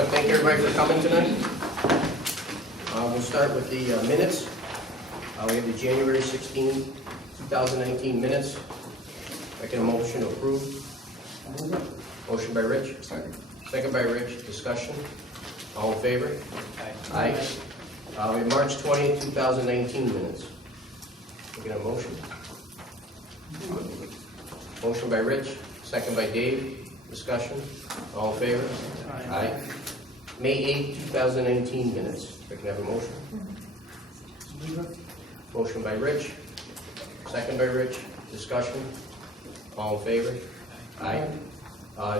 want to thank everybody for coming tonight. We'll start with the minutes. We have the January 16, 2019 minutes. Making a motion to approve. Motion by Rich. Second. Second by Rich. Discussion. All in favor? Aye. We have March 20, 2019 minutes. Making a motion. Motion by Rich. Second by Dave. Discussion. All in favor? Aye. May 8, 2019 minutes. If I can have a motion. Motion by Rich. Second by Rich. Discussion. All in favor? Aye.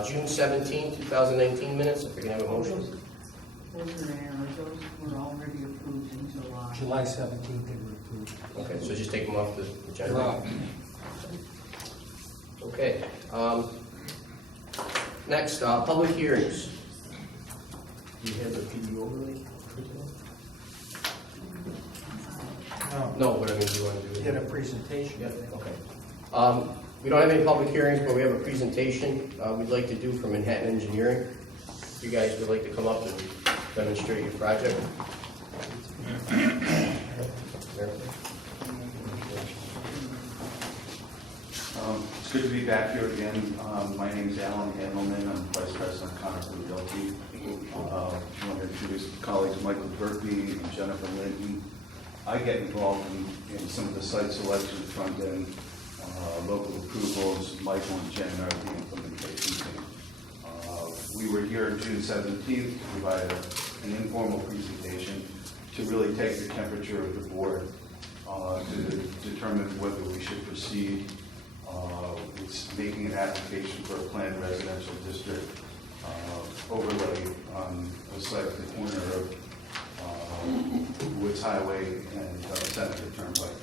June 17, 2019 minutes. If I can have a motion. Those are errors, those were already approved in July. July 17th, they were approved. Okay, so just take them off the agenda. They're off. Okay. Next, public hearings. Do you have the PD overlay? No, but I mean, do you want to do it? Did a presentation. Yep, okay. We don't have any public hearings, but we have a presentation we'd like to do for Manhattan Engineering. If you guys would like to come up and demonstrate your project. It's good to be back here again. My name is Alan Handelman. I'm Vice President of Hartford Realty. I want to introduce colleagues Michael Burpee and Jennifer Linton. I get involved in some of the site selection, front end, local approvals. Michael and Jen are the implementation team. We were here June 17th to provide an informal presentation to really take the temperature of the board to determine whether we should proceed with making an application for a planned residential district overlay on the site at the corner of Woods Highway and Sept Turnpike.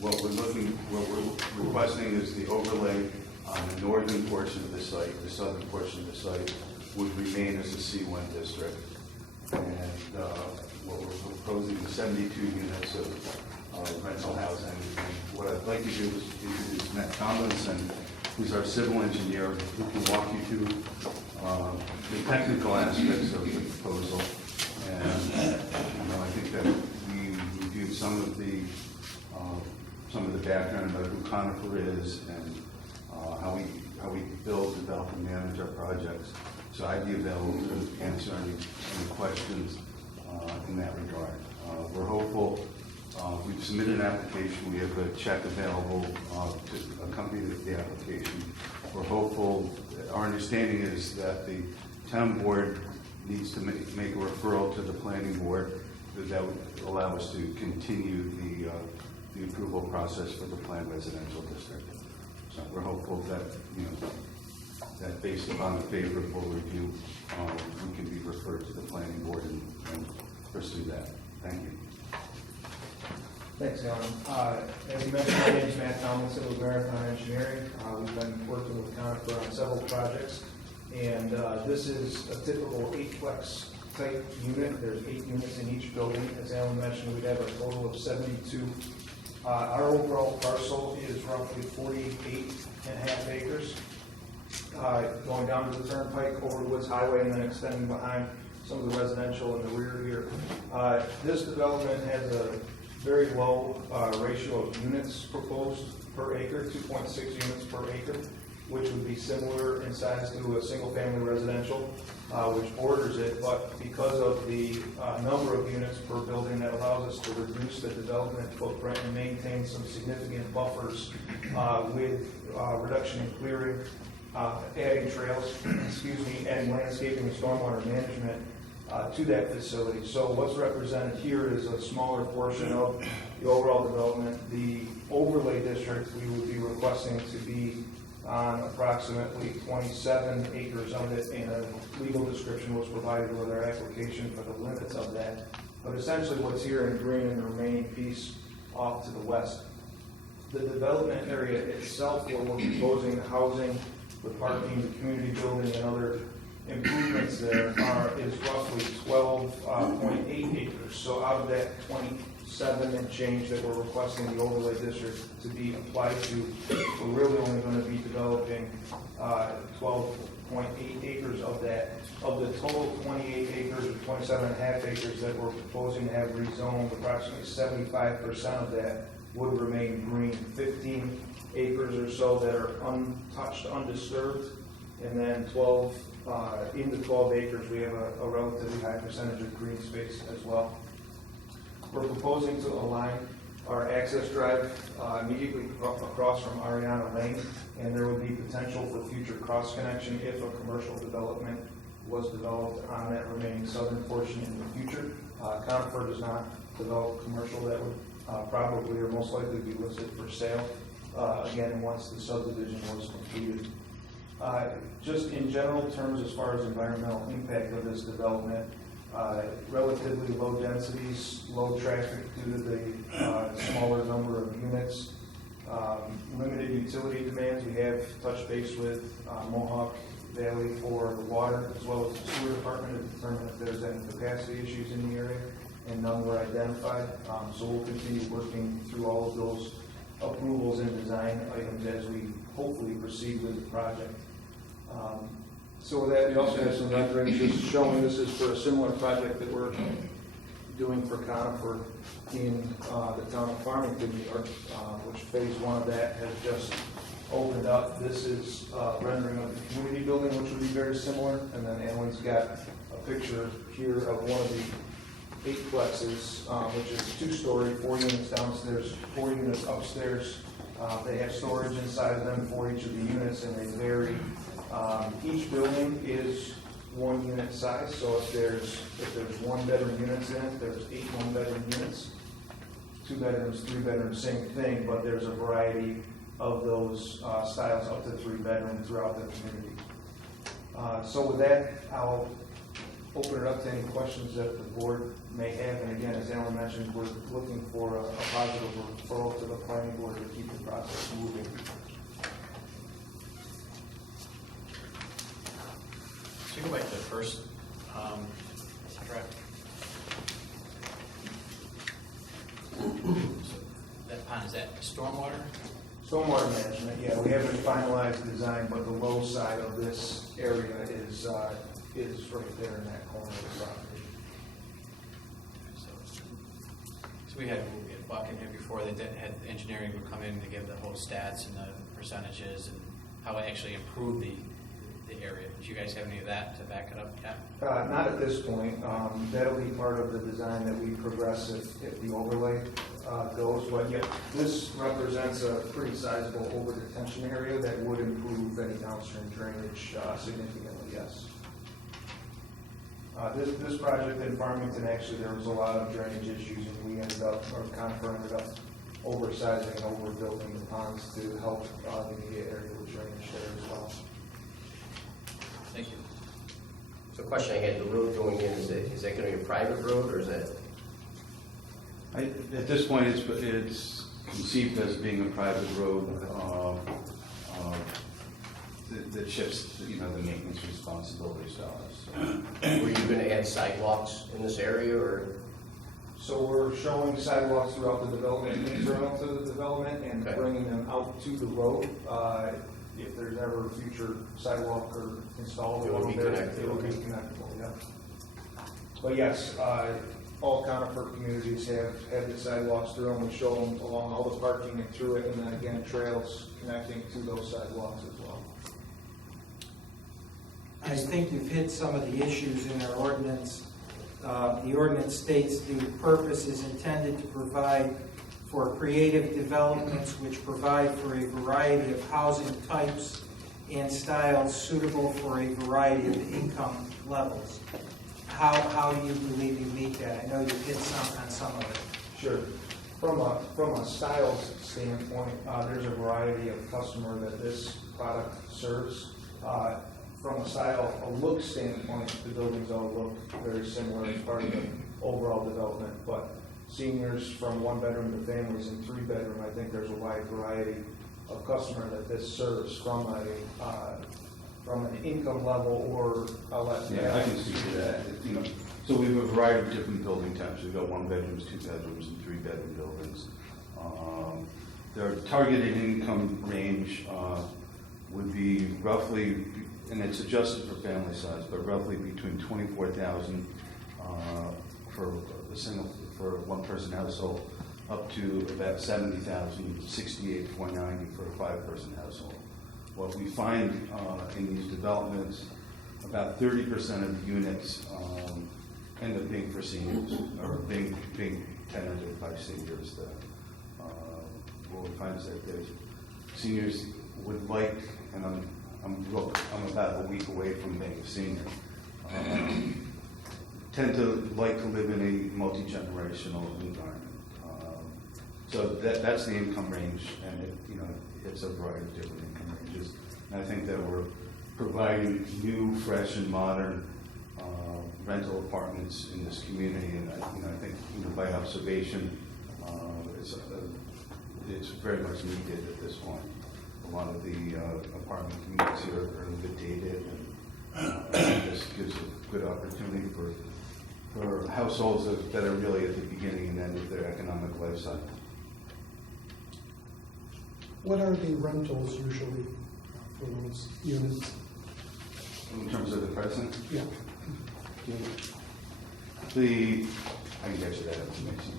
What we're requesting is the overlay on the northern portion of the site. The southern portion of the site would remain as a C1 district. And what we're proposing is 72 units of rental housing. And what I'd like to do is introduce Matt Tomlinson, who's our civil engineer, who can walk you through the technical aspects of the proposal. And I think that we reviewed some of the background about who Conifer is and how we build, develop, and manage our projects. So I'd be available to answer any questions in that regard. We're hopeful. We've submitted an application. We have a check available to accompany the application. We're hopeful. Our understanding is that the town board needs to make a referral to the planning board that would allow us to continue the approval process for the planned residential district. So we're hopeful that, that based upon a favorable review, we can be referred to the planning board and pursue that. Thank you. Thanks, Alan. As you mentioned, my name is Matt Tomlinson with Marathon Engineering. We've been working with Conifer on several projects, and this is a typical 8-plex type unit. There's 8 units in each building. As Alan mentioned, we'd have a total of 72. Our overall parcel is roughly 48.5 acres, going down to the turnpike over the Woods Highway and then extending behind some of the residential in the rear here. This development has a very low ratio of units proposed per acre, 2.6 units per acre, which would be similar in size to a single-family residential, which borders it. But because of the number of units per building, that allows us to reduce the development footprint and maintain some significant buffers with reduction in clearing, adding trails, adding landscaping and stormwater management to that facility. So what's represented here is a smaller portion of the overall development. The overlay district, we would be requesting to be on approximately 27 acres of it, and a legal description was provided with our application for the limits of that. But essentially what's here in green and the remaining piece off to the west. The development area itself, where we're proposing the housing, the parking, the community building, and other improvements there is roughly 12.8 acres. So out of that 27 and change that we're requesting the overlay district to be applied to, we're really only going to be developing 12.8 acres of of that. Of the total 28 acres or 27 and a half acres that we're proposing to have rezoned, approximately 75% of that would remain green. 15 acres or so that are untouched, undisturbed, and then 12, in the 12 acres, we have a relatively high percentage of green space as well. We're proposing to align our access drive immediately across from Ariana Lane, and there would be potential for future cross connection if a commercial development was developed on that remaining southern portion in the future. Conifer does not develop commercial. That would probably or most likely be listed for sale, again, once the subdivision was completed. Just in general terms, as far as environmental impact of this development, relatively low densities, low traffic due to the smaller number of units, limited utility demands. We have touched base with Mohawk Valley for the water as well as the sewer department to determine if there's any capacity issues in the area, and none were identified. So we'll continue working through all of those approvals and design items as we hopefully proceed with the project. So with that, we also have some renderings just showing this is for a similar project that we're doing for Conifer in the town of Farmington, New York, which phase one of that has just opened up. This is rendering of the community building, which would be very similar, and then Alan's got a picture here of one of the 8 plexes, which is 2-story, 4 units downstairs, 4 units upstairs. They have storage inside of them for each of the units, and they vary. Each building is 1 unit size, so if there's 1-bedroom units in it, there's 8 1-bedroom units. 2 bedrooms, 3 bedrooms, same thing, but there's a variety of those styles up to 3 bedroom throughout the community. So with that, I'll open it up to any questions that the board may have. And again, as Alan mentioned, we're looking for a positive referral to the planning board to keep the process moving. So you go back to the first draft. So that pond, is that stormwater? Stormwater management, yeah, we haven't finalized design, but the low side of this area is right there in that corner of the property. So we had Buck in here before that had engineering would come in to give the whole stats and the percentages and how it actually improved the area. Did you guys have any of that to back it up yet? Not at this point. That'll be part of the design that we progress if the overlay goes. But yeah, this represents a pretty sizable over detention area that would improve any downstream drainage significantly, yes. This project in Farmington, actually, there was a lot of drainage issues, and we ended up, or Conifer ended up, oversizing and overbuilding the ponds to help the immediate area with drainage there as well. Thank you. So the question I had, the road going in, is that going to be a private road, or is that? At this point, it's conceived as being a private road that shifts, the maintenance responsibilities to us. Were you going to add sidewalks in this area, or? So we're showing sidewalks throughout the development, internal to the development, and Okay. bringing them out to the road. If there's ever a future sidewalk or installed It would along be there, connected, it would be okay. connectable, yeah. But yes, all Conifer communities have the sidewalks through them. We show them along all the parking and through it, and then again, trails connecting to those sidewalks as well. I think you've hit some of the issues in our ordinance. The ordinance states the purpose is intended to provide for creative developments which provide for a variety of housing types and styles suitable for a variety of income levels. How do you believe you meet that? I know you've hit on some of it. Sure. From a styles standpoint, there's a variety of customer that this product serves. From a look standpoint, the buildings all look very similar as part of the overall development, but seniors from 1 bedroom to families in 3 bedroom, I think there's a wide variety of customer that this serves from an income level or I'll let Yeah, I can speak to that. So we have a variety of different building types. We've got 1 bedrooms, 2 bedrooms, and 3 bedroom buildings. Their targeted income range would be roughly and it's adjusted for family size, but roughly between 24,000 for a single, for a one-person household, up to about 70,000, 68,490 for a five-person household. What we find in these developments, about 30% of the units end up being for seniors, or being tenanted by seniors. What we find is that the seniors would like, and I'm about a week away from being a senior, tend to like to live in a multi-generational environment. So that's the income range, and it's a variety of different income ranges. And I think that we're providing new, fresh, and modern rental apartments in this community, and I think by observation, it's very much needed at this point. A lot of the apartment communities here are a bit dated, and this gives a good opportunity for households that are really at the beginning and end of their economic life cycle. What are the rentals usually for those units? In terms of the pricing, Yeah. I can get you that information.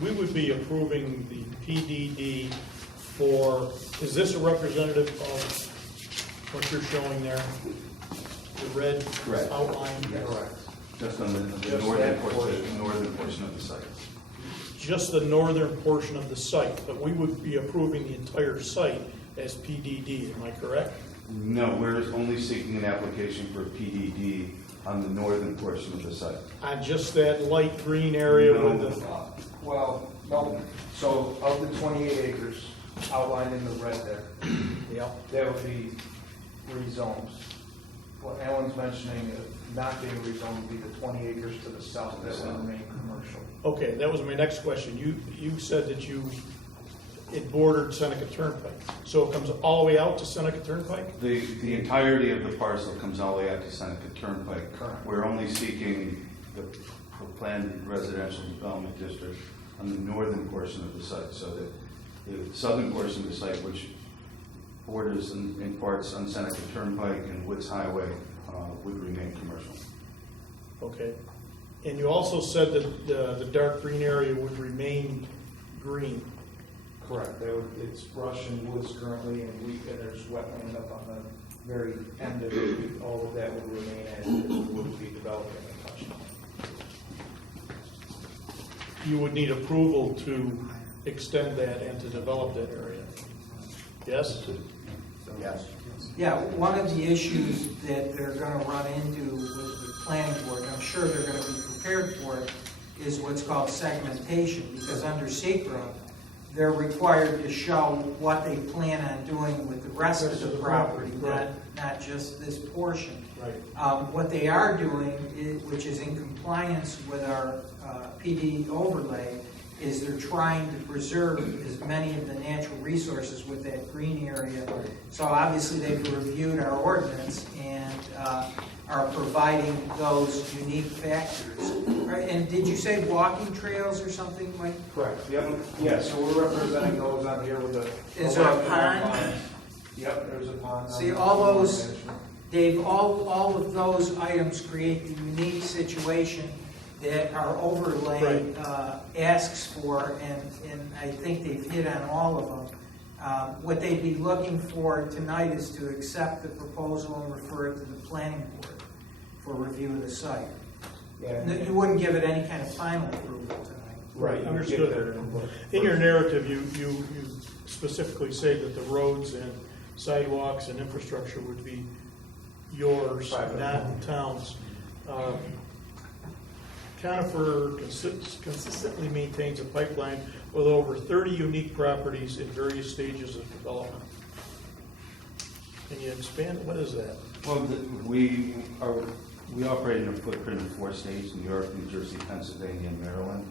We would be approving the PDD for, is this a representative of what you're showing there? The red Correct. outline? Correct. Just on the Just northern that northern portion of the site. Just the northern portion of the site, but we would be approving the entire site as PDD, am I correct? No, we're only seeking an application for PDD on the northern portion of the site. On just that light green area with the, Well, no, so of the 28 acres outlined in the red there, yeah, that would be rezoned. What Alan's mentioning, not being rezoned would be the 20 acres to the south that would remain commercial. okay, that was my next question. You said that it bordered Seneca Turnpike, so it comes all the way out to Seneca Turnpike? The entirety of the parcel comes all the way out to Seneca Turnpike. Correct. We're only seeking the planned residential development district on the northern portion of the site, so that the southern portion of the site, which borders in parts on Seneca Turnpike and Woods Highway, would remain commercial. Okay. And you also said that the dark green area would remain green. Correct. It's brush and woods currently, and there's wetland up on the very end of it. All of that would remain as it would be developing and touching. You would need approval to extend that and to develop that area. Yes? Yes. Yeah, one of the issues that they're going to run into with the planning board, and I'm sure they're going to be prepared for it, is what's called segmentation, because under SECRA, they're required to show what they plan on doing with the rest of the property, right. not just this portion. Right. What they are doing, which is in compliance with our PD overlay, is they're trying to preserve as many of the natural resources with that green area. So obviously they've reviewed our ordinance and are providing those unique factors. Right, and did you say walking trails or something, Mike? Correct. Yep. Yeah, so we're representing those on here with the... Is there a pond? Yep, there's a pond. See, all those, Dave, all of those items create the unique situation that our overlay asks for, and I think they've hit on all of them. What they'd be looking for tonight is to accept the proposal and refer it to the planning board for review of the site. Yeah. You wouldn't give it any kind of final approval tonight. Right, you Understood. get there. In your narrative, you specifically say that the roads and sidewalks and infrastructure would be yours, Private. not the town's. Conifer consistently maintains a pipeline with over 30 unique properties in various stages of development. Can you expand? What is that? Well, we operate in a footprint of 4 states: New York, New Jersey, Pennsylvania, and Maryland.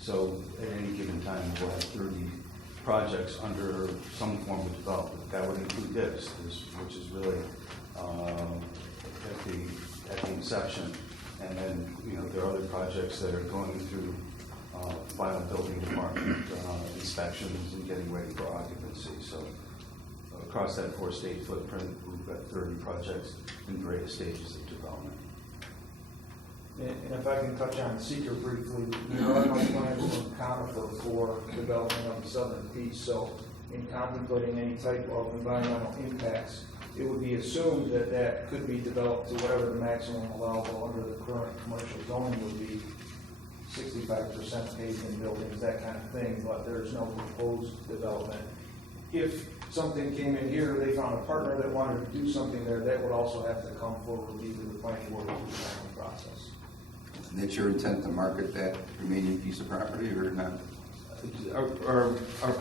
So at any given time, we'll have 30 projects under some form of development. That would include this, which is really at the inception. And then, there are other projects that are going through final building department inspections and getting ready for occupancy. So across that 4-state footprint, we've got 30 projects in various stages of development. And if I can touch on seeker briefly, there are no plans from Conifer for development of the southern piece, so in contemplating any type of environmental impacts, it would be assumed that that could be developed to whatever the maximum allowable under the current commercial zoning would be, 65% paved in buildings, that kind of thing, but there's no proposed development. If something came in here, they found a partner that wanted to do something there, that would also have to come forward with either the planning board or the planning process. That's your intent to market that remaining piece of property or not? Our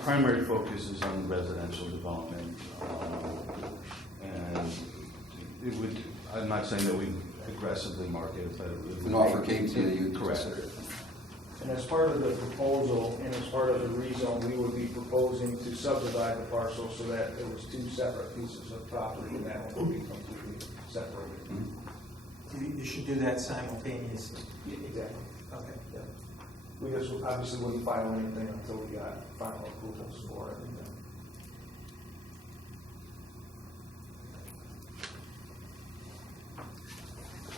primary focus is on residential development, and it would, I'm not saying that we aggressively market it, but If an offer came to you, you'd correct. consider it. And as part of the proposal, and as part of the rezone, we would be proposing to subdivide the parcel so that there was 2 separate pieces of property, and that one would be completely separated. You should do that simultaneously. Exactly. Okay. Yeah. We just obviously wouldn't file anything until we got final approvals for everything.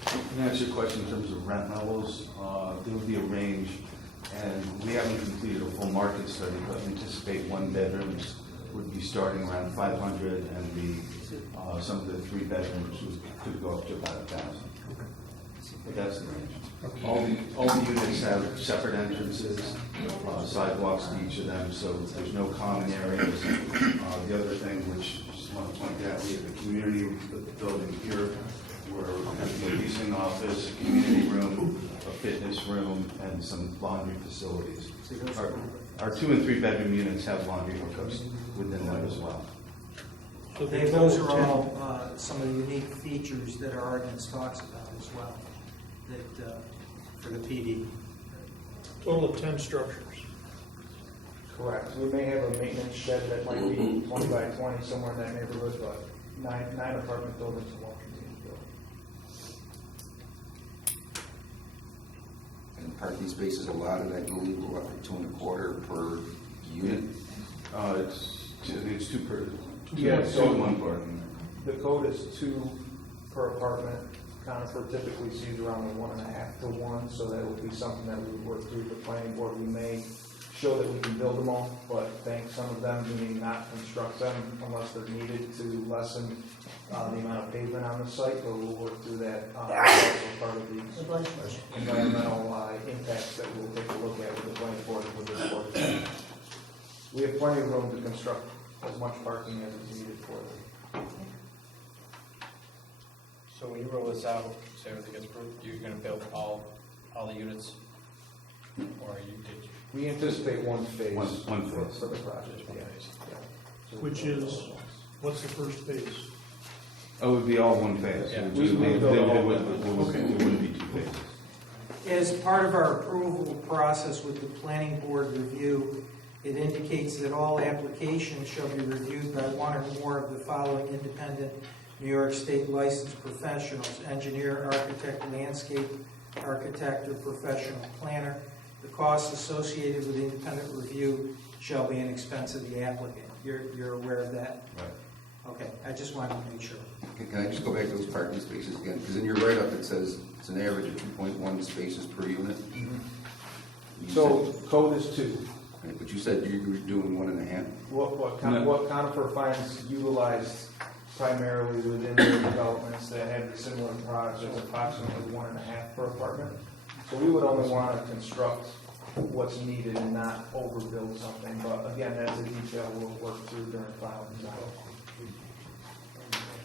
To answer your question in terms of rent levels, there would be a range, and we haven't completed a full market study, but anticipate 1 bedrooms would be starting around 500, and some of the 3 bedrooms could go up to about 1,000. But that's the range. All the units have separate entrances, sidewalks to each of them, so there's no common areas. The other thing, which I just want to point out, we have a community building here, where we have a leasing office, a community room, a fitness room, and some laundry facilities. Our 2 and 3 bedroom units have laundry hookups within them as well. So Dave, those are all some of the unique features that our ordinance talks about as well, that for the PD. Total of 10 structures. Correct. We may have a maintenance shed that might be 20 by 20 somewhere in that neighborhood, but 9 apartment buildings and 1 continued building. And parking spaces allotted, I believe, were what, 2.25 per unit? It's 2 per, Yeah, so 2 1 parking. the code is 2 per apartment. Conifer typically sees around the 1.5 to 1, so that would be something that we would work through the planning board. We may show that we can build them all, but thank some of them, meaning not construct them unless they're needed to lessen the amount of pavement on the site, but we'll work through that. Also part of the environmental impacts that we'll take a look at with the planning board and with the board. We have plenty of room to construct as much parking as is needed for them. So when you roll this out, say everything gets approved, you're gonna build all the units? Or did you? We anticipate one phase. One phase. For the project, Just one yeah. phase. Yeah. So Which we'll build is- all at once. What's the first phase? Oh, it would be all 1 phase. Yeah. It We build all wouldn't be 2 phases. As part of our approval process with the planning board review, it indicates that all applications shall be reviewed by 1 or more of the following independent New York State licensed professionals: engineer, architect, landscape architect, or professional planner. The costs associated with the independent review shall be an expense of the applicant. You're aware of that? Right. Okay, I just wanted to make sure. Can I just go back to those parking spaces again? Because in your write-up, it says it's an average of 2.1 spaces per unit. You So code is 2. said- But you said you were doing 1.5? What Conifer finds utilized primarily within their developments that have similar products is approximately 1.5 per apartment. So we would only want to construct what's needed and not overbuild something. But again, that's a detail we'll work through during final design.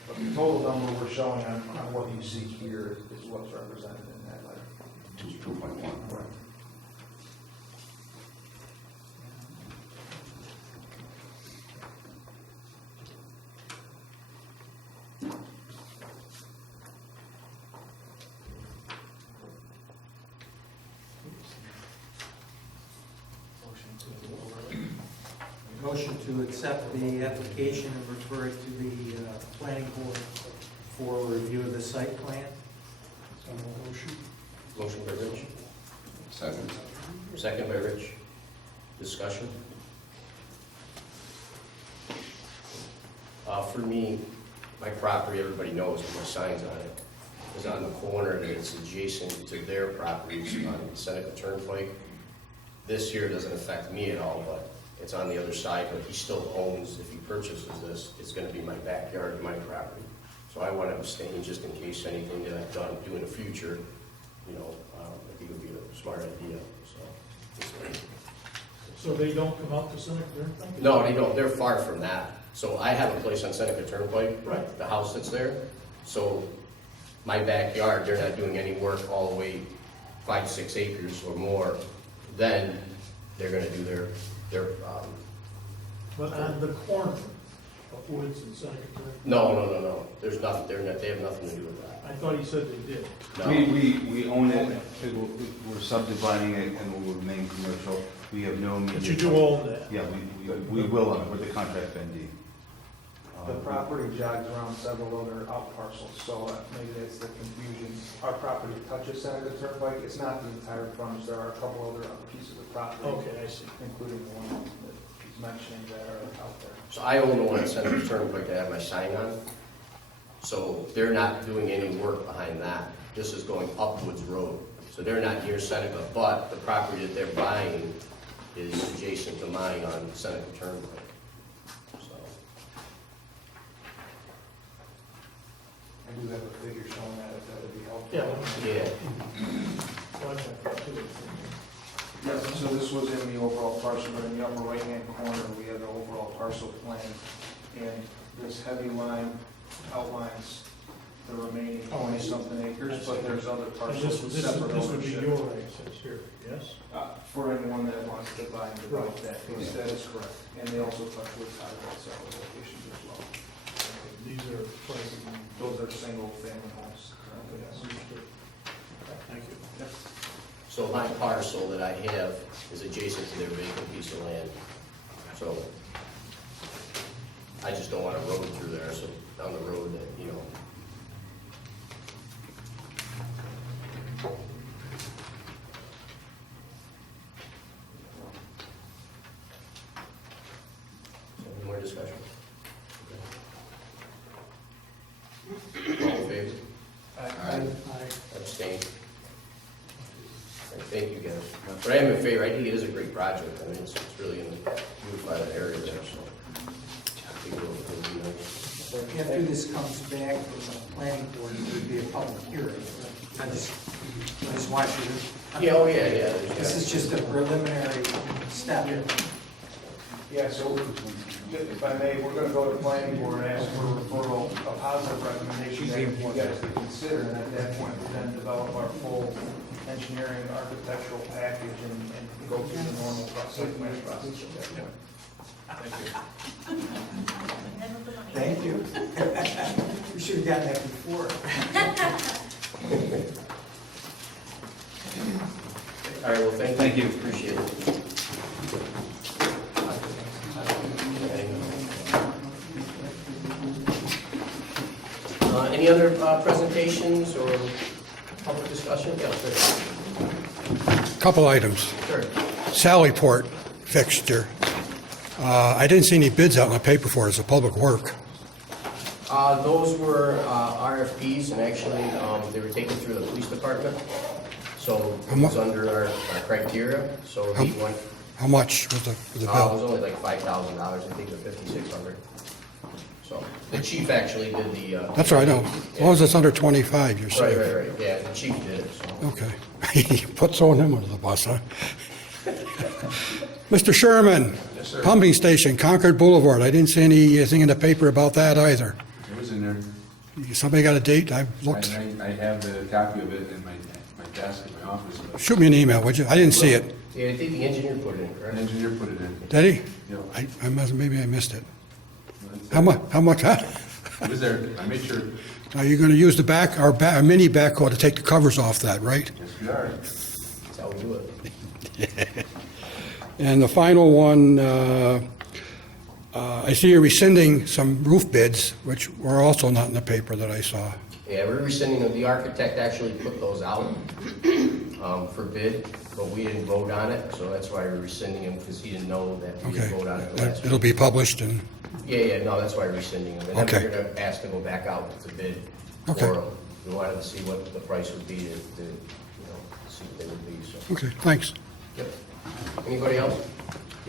But the total number we're showing on what you see here is what's represented in that letter. 2.1. Correct. Motion to accept the application and refer it to the planning board for review of the site plan. Motion by Rich, Second. second by Rich. Discussion? For me, my property, everybody knows, with my signs on it, is on the corner that it's adjacent to their properties on Seneca Turnpike. This here doesn't affect me at all, but it's on the other side, but he still owns, if he purchases this, it's gonna be my backyard, my property. So I want to abstain just in case anything that I've do in the future, you know, I think it would be a smart idea, so. So they don't come out to Seneca Turnpike? No, they don't, they're far from that. So I have a place on Seneca Turnpike. Right. The house that's there. So my backyard, they're not doing any work all the way 5-6 acres or more. Then they're gonna do their But on the corner of Woods and Seneca Turnpike? no. There's nothing, they have nothing to do with that. I thought he said they did. No. We own it, we're subdividing it and it will remain commercial. We have no But immediate. you do own that? Yeah, we will own it with the contract pending. The property jogs around several other out parcels, so maybe that's the confusion. Our property touches Seneca Turnpike, it's not the entire frontage, there are a couple other pieces of property. Okay, I see. Including the one that he's mentioning that are out there. So I own the one at Seneca Turnpike that I have my sign on. So they're not doing any work behind that. This is going up Woods Road. So they're not near Seneca, but the property that they're buying is adjacent to mine on Seneca Turnpike. So, I do have a figure showing that, if that would be helpful. Yeah. yeah. Well, I thought that too. Yes, so this was in the overall parcel, but in the upper right-hand corner, we have the overall parcel plan. And this heavy line outlines the remaining 20-something acres, but there's other And parcels with separate this would be ownership. your access here, yes? For anyone that wants to buy and develop that, yes, that is correct. And they also touch with Hartford, several locations as well. Okay, these are private. Those are single-family homes. Okay, understood. Thank you. Yep. So my parcel that I have is adjacent to their vacant piece of land. So I just don't want a road through there, so down the road that, you know. Any more discussion? All in favor? I Abstain. Thank you, guys. But I am in favor. I think it is a great project. I mean, it's really going to beautify that area there, so. I think it'll be nice. After this comes back from the planning board, it would be a public hearing. I just want you to. Yeah, oh, yeah. This is just a preliminary step. Yeah, so if I may, we're gonna go to planning board and ask for a referral, a positive recommendation that you guys to consider, and at that point, we then develop our full engineering architectural package and go through the normal site plan process at that point. Thank you. We should have gotten that before. All right, well, thank you. Thank you. Appreciate it. Any other presentations or public discussion? Yeah, sure. Couple items. Sure. Sally port fixture. I didn't see any bids out in the paper for it. It's a public work. Those were RFPs, and actually, they were taken through the police department. So it was under our criteria, so he went, How much was the it bill? was only like $5,000, I think, or $5,600. So the chief actually did the. That's all right, no. As long as it's under 25, you're safe. Right. Yeah, the chief did it, so. Okay. Put throwing him under the bus, huh? Mr. Sherman, pumping station, Concord Boulevard. I didn't see anything in the paper about that either. It was in there. Somebody got a date? I looked. I have the copy of it in my desk in my office. But Shoot me an email, would you? I didn't see it. Yeah, I think the engineer put it in, an correct? engineer put it in. Did he? Yeah. Maybe I missed it. It's How much, huh? It was there. I made sure. Are you going to use our mini backhoe to take the covers off that, right? Yes, we are. That's how we do it. And the final one, I see you're rescinding some roof bids, which were also not in the paper that I saw. Yeah, we're rescinding them. The architect actually put those out for bid. but we didn't vote on it, so that's why we're rescinding him, because he didn't know that we didn't Okay. vote on it the last It'll week. be published and, Yeah, no, that's why we're rescinding him. And then Okay. we're gonna ask to go back out to bid Okay. for them. We wanted to see what the price would be to see what they would be, so. okay, thanks. Yep. Anybody else?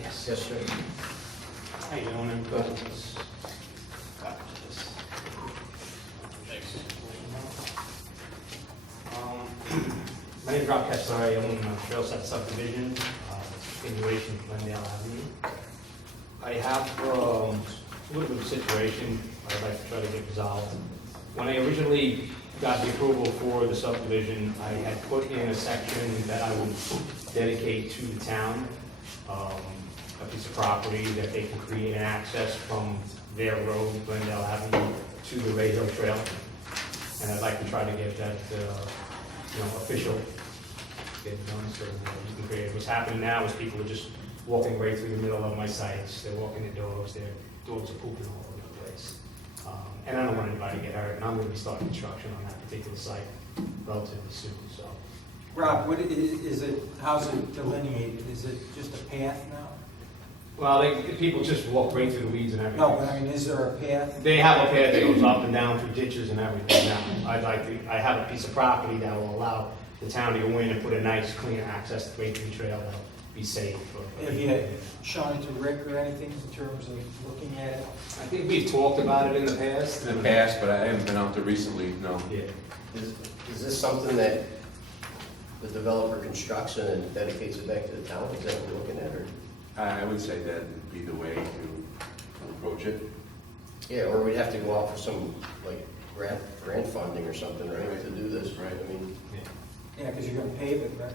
Yes. Yes, sir. How you doing, everybody? My name is Rob Cassari. I own Sept subdivision, continuation of Glendale Avenue. I have a little bit of a situation I'd like to try to get resolved. When I originally got the approval for the subdivision, I had put in a section that I would dedicate to the town, a piece of property that they can create an access from their road, Glendale Avenue, to the Ray Hill Trail. And I'd like to try to get that, official, get it done so that you can create it. What's happening now is people are just walking right through the middle of my sites. They're walking their dogs, their dogs are pooping all over the place. And I don't want anybody to get hurt, and I'm gonna be starting construction on that particular site relatively soon, so. Rob, what is it, how's it delineated? Is it just a path now? Well, people just walk right through the weeds and everything. No, but I mean, is there a path? They have a path that goes up and down through ditches and everything now. I have a piece of property that will allow the town to go in and put a nice, clean access to Wakefield Trail that'll be safe. Have you shown it to Rick or anything in terms of looking at it? I think we've talked about it in the past. In the past, but I haven't been out there recently, no. Yeah. Is this something that the developer constructs and then dedicates it back to the town? Is that what we're looking at, or? I would say that would be the way to approach it. Yeah, or we'd have to go out for some, like, grant funding or something, right, to do this, right? I mean, Yeah, because you're gonna pave it, right?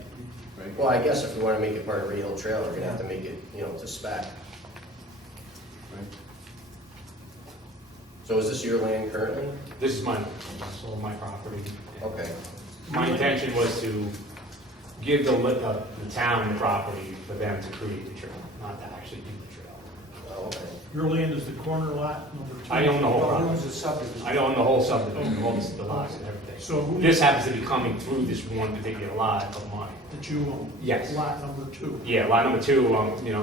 Right? well, I guess if we want to make it part of Ray Hill Trail, we're gonna have to make it, to spec. Right. So is this your land currently? This is mine. This is all my property. Okay. My intention was to give the town the property for them to create the trail, not to actually do the trail. Oh, okay. Your land is the corner lot, number 2. I own the whole Well, it property. was a subdivision. I own the whole subdivision, all the lots and everything. So who, This happens to be coming through this one particular lot of mine. that you own? Yes. Lot number 2. Yeah, lot number 2,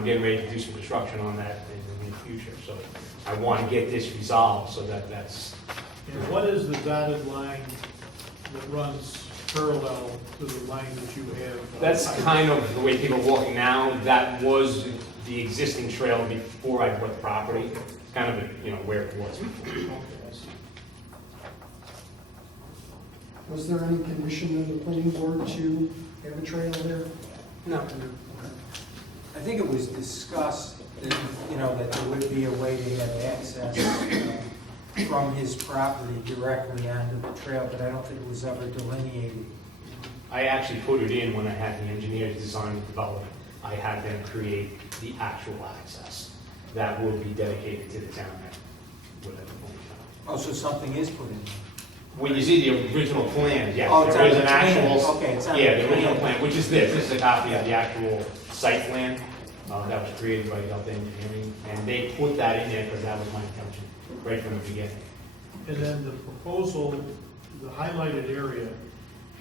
getting ready to do some construction on that in the near future. So I want to get this resolved so that that's, And what is the dotted line that runs parallel to the line that you have? that's kind of the way people are walking now. That was the existing trail before I bought the property. It's kind of, where it was before. Okay, I see. Was there any condition in the planning board to have a trail there? No. I think it was discussed that, that there would be a way to have access from his property directly onto the trail, but I don't think it was ever delineated. I actually put it in when I had the engineers design the development. I had them create the actual access that would be dedicated to the town at whatever point in time. Oh, so something is put in? When you see the original plan, yes, Oh, it's there on is the an plan. actual. Okay, it's on Yeah, the the original plan. plan, which is this. This is a copy of the actual site plan that was created by Delta Engineering, and they put that in there because that was my intention right from the beginning. And then the proposal, the highlighted area,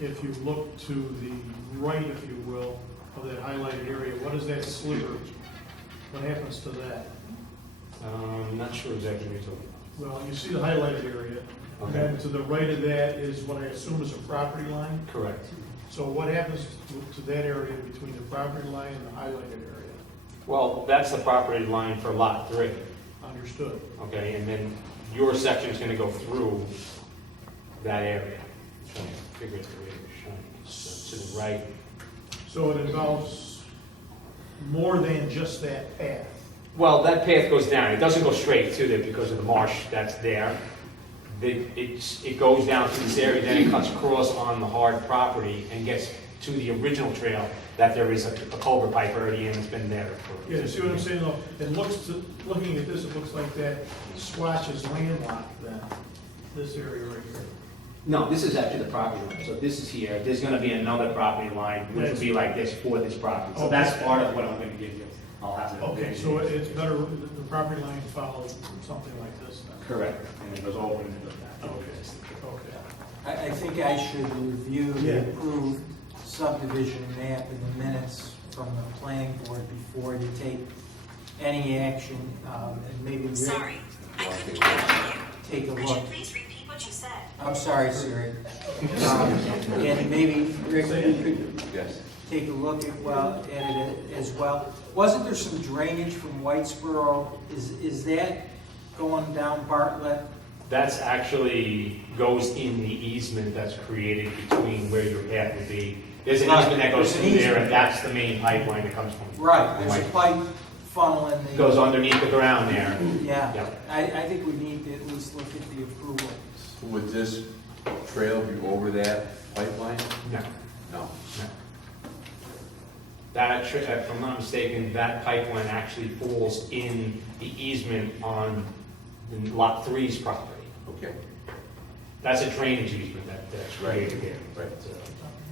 if you look to the right, if you will, of that highlighted area, what is that sliver? What happens to that? I'm not sure exactly what you're talking Well, you see the highlighted area, and then to the right of that is what I assume is a property line. about. Correct. So what happens to that area between the property line and the highlighted area? Well, that's the property line for lot 3, Understood. okay, and then your section is going to go through that area. I'm trying to figure out the way it's showing. So to the right. So it involves more than just that path. Well, that path goes down. It doesn't go straight to there because of the marsh that's there. It goes down through this area, then it cuts across on the hard property and gets to the original trail that there is a culvert pipe already in. It's been there for. Yeah, you see what I'm saying though? Looking at this, it looks like that swatch is landlocked then, this area right here. No, this is actually the property line. So this is here. There's going to be another property line, which will be like this for this property. So that's part of what I'm going to give you. I'll have to. Okay, so it's better, the property line follows something like this then? Correct. And it goes over into that. Okay, okay. I think I should review the Yeah. approved subdivision map in the minutes from the planning board before you take any action, and maybe Rick, Sorry, I couldn't hear you. take a Could you look. please repeat what you said? I'm sorry, Siri. And maybe Rick, you could Yes. take a look at it as well. Wasn't there some drainage from Whitesboro? Is that going down Bartlett? That's actually goes in the easement that's created between where your path would be. There's an easement that goes There's an through there, easement. and that's the main pipeline that comes from. Right, there's a pipe funnel in the... Goes underneath the ground there. Yeah, Yeah. I think we need to at least look at the approval. Would this trail be over that pipeline? No, No. no. That, if I'm not mistaken, that pipeline actually falls in the easement on the Lot 3's property. Okay. That's a drainage easement that's created there. Right.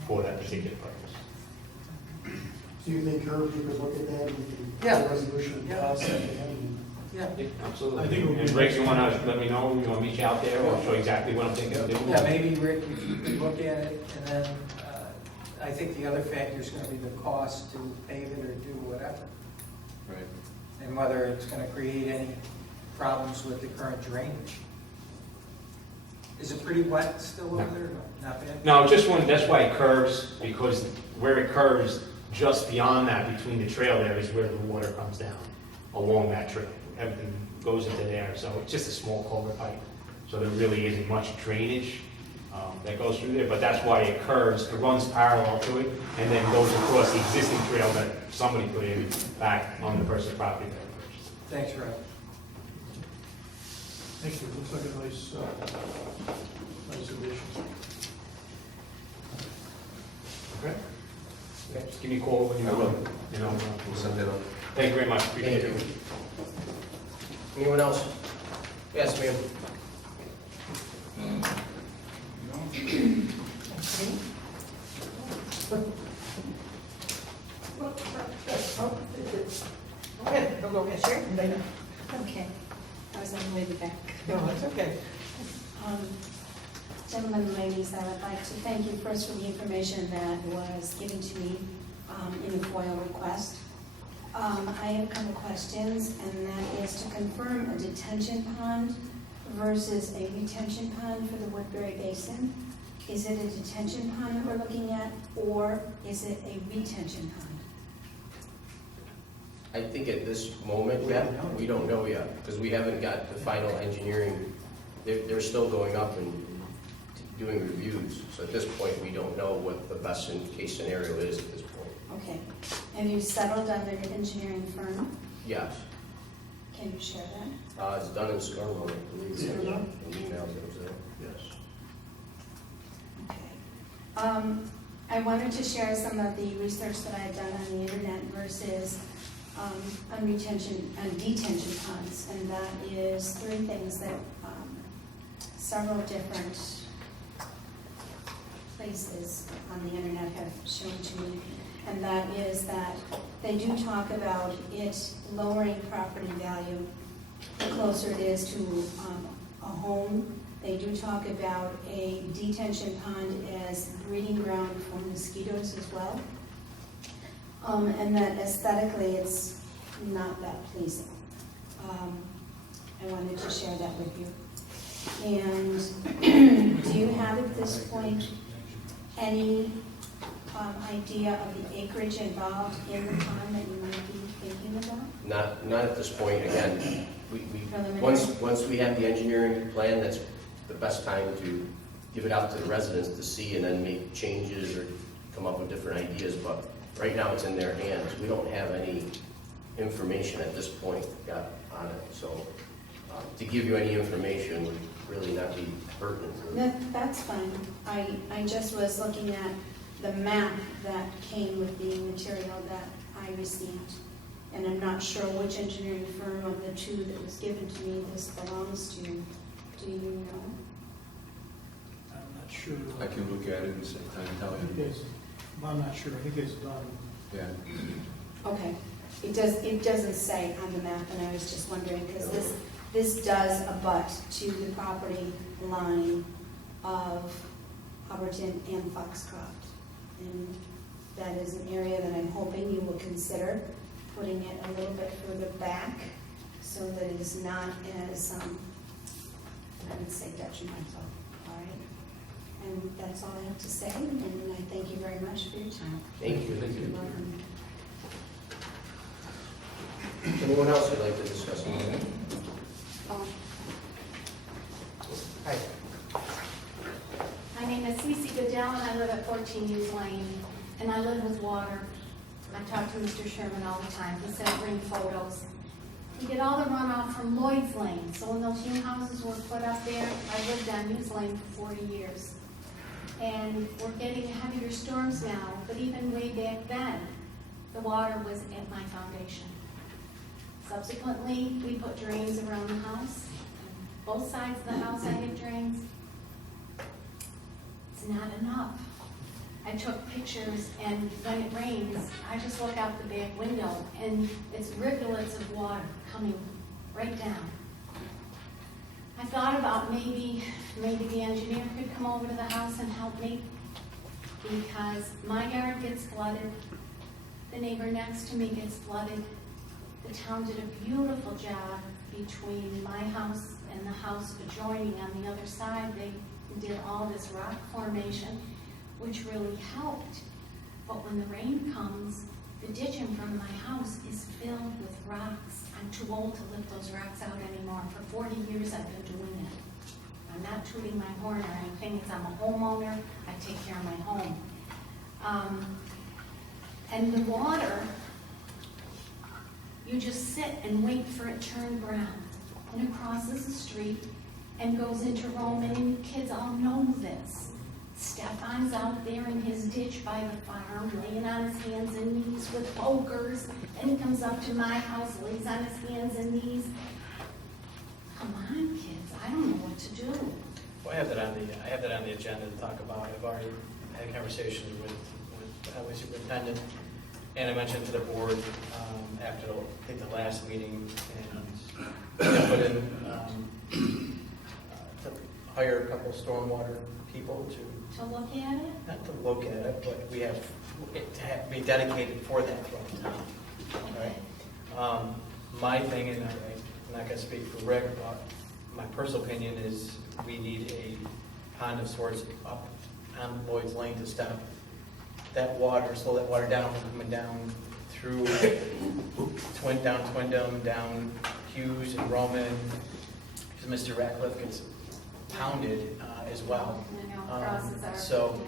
For that particular purpose. Do you think, Herb, you could look at that and Yeah. the resolution Yeah. pass at the end? Yeah, Yeah, absolutely. I think it would be- And Rick, you want to let me know, you want to meet you out there, or show you exactly what I'm thinking of doing? yeah, maybe Rick, if you could look at it, and then I think the other factor is going to be the cost to pave it or do whatever, Right. and whether it's going to create any problems with the current drainage. Is it pretty wet still over there? Not bad? No, just one, that's why it curves, because where it curves, just beyond that, between the trail there is where the water comes down, along that trail. Everything goes into there, so it's just a small culvert pipe. So there really isn't much drainage that goes through there, but that's why it curves, it runs parallel to it, and then goes across the existing trail that somebody put in back on the person's property there. Thanks, Rob. Thank you, looks like a nice addition. Okay? Yeah, just give me a call when you I will. You know, We'll set that up. thank you very much, appreciate Thank it. you. Anyone else? Yes, ma'am. Okay, I was on the way back. No, that's okay. Gentlemen and ladies, I would like to thank you first for the information that was given to me in the FOIL request. I have a couple questions, and that is to confirm a detention pond versus a retention pond for the Woodbury Basin. Is it a detention pond that we're looking at, or is it a retention pond? I think at this moment yet, we don't know yet, because we haven't got the final engineering. They're still going up and doing reviews. So at this point, we don't know what the best case scenario is at this point. Okay. Have you settled on an engineering firm? Yes. Can you share that? It's done in Skirbo, I believe. Skirbo? In emails that was there. Yes. Okay. I wanted to share some of the research that I've done on the internet versus on detention ponds, and that is three things that several different places on the internet have shown to me, and that is that they do talk about it lowering property value the closer it is to a home. They do talk about a detention pond as breeding ground for mosquitoes as well. And that aesthetically, it's not that pleasing. I wanted to share that with you. And do you have at this point any idea of the acreage involved in the pond that you might be thinking about? Not at this point. Again, Preliminary? once we have the engineering plan, that's the best time to give it out to the residents to see and then make changes or come up with different ideas. But right now, it's in their hands. We don't have any information at this point got on it. So to give you any information would really not be pertinent. That's fine. I just was looking at the map that came with the material that I received. And I'm not sure which engineering firm of the two that was given to me this belongs to. Do you know? I'm not sure. I can look at it and say, tell I think you. it's, I'm not sure, I think it's done. Yeah. Okay. It doesn't say on the map, and I was just wondering, because this does abut to the property line of Hubbardton and Foxcroft. And that is an area that I'm hoping you will consider putting it a little bit further back so that it is not as, I would say detrimental, all right? And that's all I have to say, and I thank you very much for your time. Thank you. You're welcome. Anyone else would like to discuss anything? Hi. My name is Cece Goodell, and I live at 14 Hughes Lane, and I live with water. I talk to Mr. Sherman all the time. He said bring photos. We get all the runoff from Lloyd's Lane, so when those new houses were put up there, I lived on Hughes Lane for 40 years. And we're getting heavier storms now, but even way back then, the water was at my foundation. Subsequently, we put drains around the house. Both sides of the house I have drains. It's not enough. I took pictures, and when it rains, I just look out the back window, and it's rivulets of water coming right down. I thought about maybe the engineer could come over to the house and help me, because my yard gets flooded, the neighbor next to me gets flooded. The town did a beautiful job between my house and the house adjoining on the other side. They did all this rock formation, which really helped. But when the rain comes, the ditch in front of my house is filled with rocks. I'm too old to lift those rocks out anymore. For 40 years I've been doing it. I'm not tooting my horn or anything, because I'm a homeowner. I take care of my home. And the water, you just sit and wait for it to turn brown. And it crosses the street and goes into Roman, and you kids all know this. Stefan's out there in his ditch by the farm, laying on his hands and knees with pokers, and he comes up to my house, lays on his hands and knees. Come on, kids, I don't know what to do. Well, I have that on the agenda to talk about. I've already had conversations with the highway superintendent, and I mentioned to the board after I think the last meeting, and I put in to hire a couple stormwater people To look at it? not to look at it, but we have it to be dedicated for that throughout the town. Right? My thing, and I'm not going to speak for Rick, but my personal opinion is we need a pond of sorts up on Lloyd's Lane to stop that water, slow that water down from coming down through Twindom, down Hughes and Roman, because Mr. Ratcliffe gets pounded as well. I know, crosses our. So,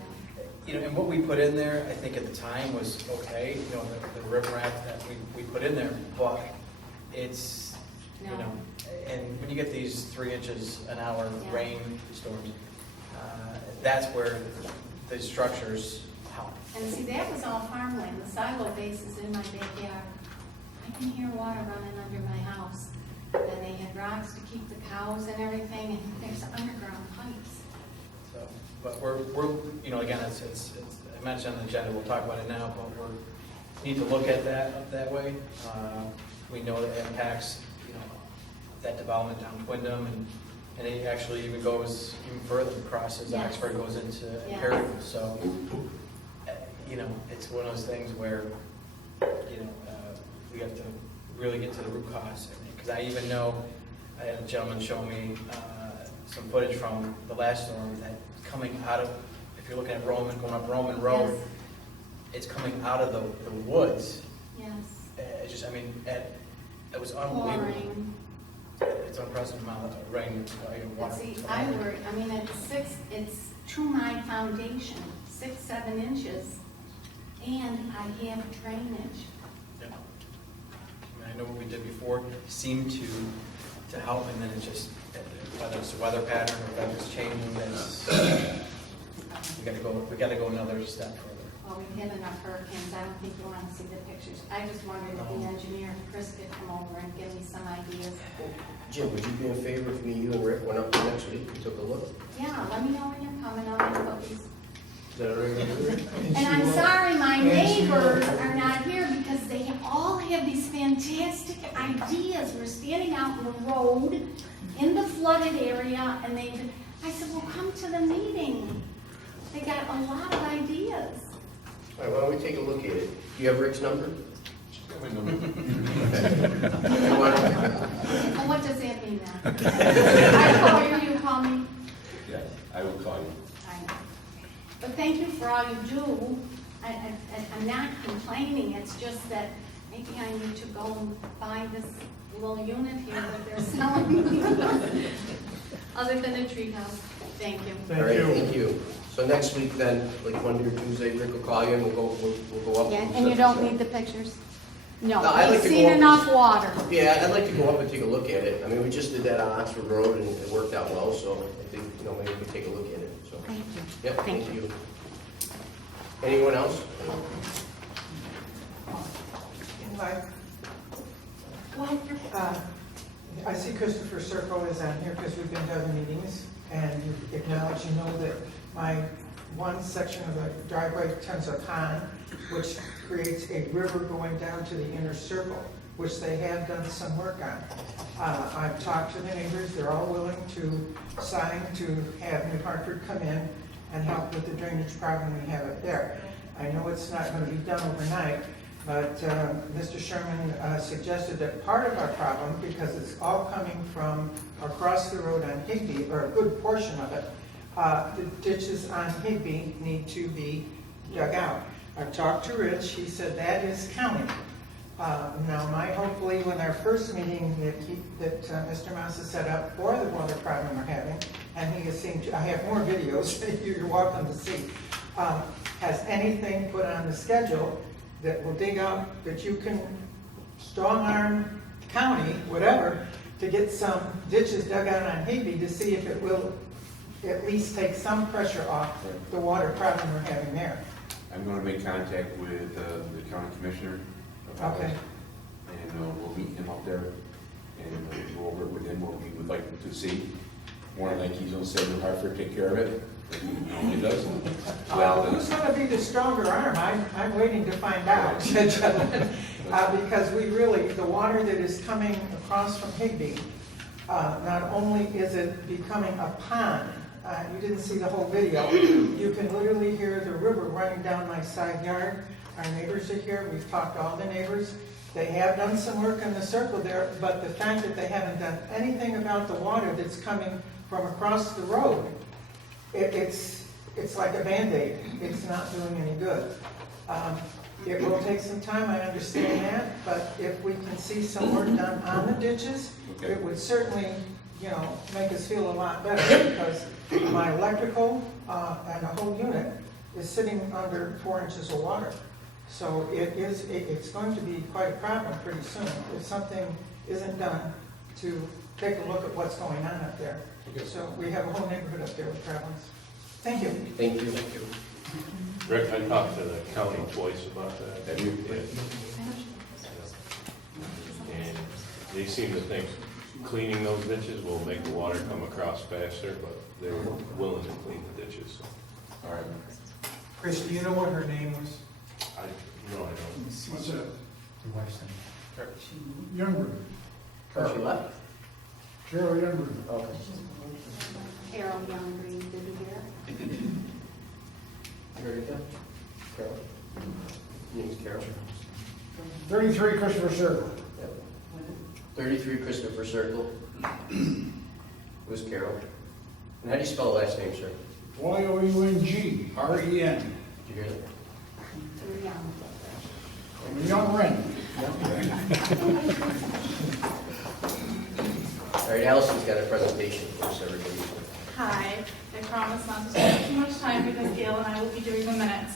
and what we put in there, I think at the time was okay, the riprap that we put in there, but it's, and when you get these 3 inches an hour rain storms, that's where the structures help. And see, that was all farmland. The silo base is in my backyard. I can hear water running under my house. And they had rocks to keep the cows and everything, and there's underground pipes. So, but we're again, it's I mentioned on the agenda, we'll talk about it now, but we need to look at that way. We know that it impacts, that development down Twindom, and it actually even goes even further, crosses Oxford, goes into Hartford. So, it's one of those things where, we have to really get to the root cause. Because I even know, I had a gentleman show me some footage from the last storm that coming out of, if you're looking at Roman, going up Roman Road, it's coming out of the woods. Yes. It just, it was unbelievable. Pouring. It's unprecedented amount of rain, water. But see, I worry, it's to my foundation, 6-7 inches, and I have drainage. Yeah. I know what we did before seemed to help, and then it just, whether it's the weather pattern or whether it's changing, we gotta go another step further. Well, we have enough hurricanes. I don't think you want to see the pictures. I just wondered if the engineer, Chris, could come over and give me some ideas. Jim, would you be in favor if you and Rick went up there next week and took a look? Yeah, let me know when you're coming. I'll make cookies. Is that all right with you? And I'm sorry my neighbors are not here because they all have these fantastic ideas. We're standing out in the road in the flooded area, and I said, well, come to the meeting. They got a lot of ideas. All right, why don't we take a look at it? Do you have Rick's number? My number. You want to- Well, what does that mean now? I call you, you call me? Yes, I will call you. I know. But thank you for all you do. I'm not complaining, it's just that maybe I need to go and buy this little unit here that they're selling. Other than a treehouse. Thank you. All right, thank you. So next week then, like Monday or Tuesday, Rick will call you and we'll go up. Yeah, and you don't need the pictures? No, No, I'd like we've to seen go up- enough water. Yeah, I'd like to go up and take a look at it. I mean, we just did that on Oxford Road and it worked out well, so I think, maybe we can take a look at it, so. Thank you. Yep, Thank thank you. Anyone else? I see Christopher Circle is on here because we've been to other meetings, and you acknowledge, you know, that my one section of the driveway turns a pond, which creates a river going down to the inner circle, which they have done some work on. I've talked to the neighbors, they're all willing to sign to have New Hartford come in and help with the drainage problem we have up there. I know it's not going to be done overnight, but Mr. Sherman suggested that part of our problem, because it's all coming from across the road on Higbee, or a good portion of it, the ditches on Higbee need to be dug out. I've talked to Rich, he said that is county. Now, hopefully, when our first meeting that Mr. Massa set up for the water problem we're having, and he has seen, I have more videos that you're welcome to see, has anything put on the schedule that will dig out, that you can strong arm county, whatever, to get some ditches dug out on Higbee to see if it will at least take some pressure off the water problem we're having there. I'm going to make contact with the county commissioner about Okay. it, and we'll meet him up there and go over it with him what we would like to see. More than likely, he's going to say New Hartford take care of it. He doesn't. Who's going to be the stronger arm? I'm waiting to find out, gentlemen. Because we really, the water that is coming across from Higbee, not only is it becoming a pond, you didn't see the whole video, you can literally hear the river running down my side yard. Our neighbors are here, we've talked to all the neighbors. They have done some work in the circle there, but the fact that they haven't done anything about the water that's coming from across the road, it's like a Band-Aid. It's not doing any good. It will take some time, I understand that, but if we can see some work done on the ditches, it would certainly, make us feel a lot better, because my electrical and the whole unit is sitting under 4 inches of water. So it's going to be quite a problem pretty soon if something isn't done to take a look at what's going on up there. So we have a whole neighborhood up there with problems. Thank you. Thank you. Thank you. Rick, I talked to the county twice about that. Have you? And they seem to think cleaning those ditches will make the water come across faster, but they were willing to clean the ditches. All right. Chris, do you know what her name was? I don't. What's that? Your wife's name. Younger. Oh, she left? Carol Younger. Okay. Carol Young Green, did you hear? Very good. Carol. Name's Carol. 33 Christopher Circle. Yep. 33 Christopher Circle. Who's Carol? And how do you spell the last name, sir? Young, R-E-N. Did you hear that? You're young. I'm a young Ren. All right, Allison's got a presentation for us, everybody. Hi, I promise not to take up too much time because Gail and I will be doing the minutes.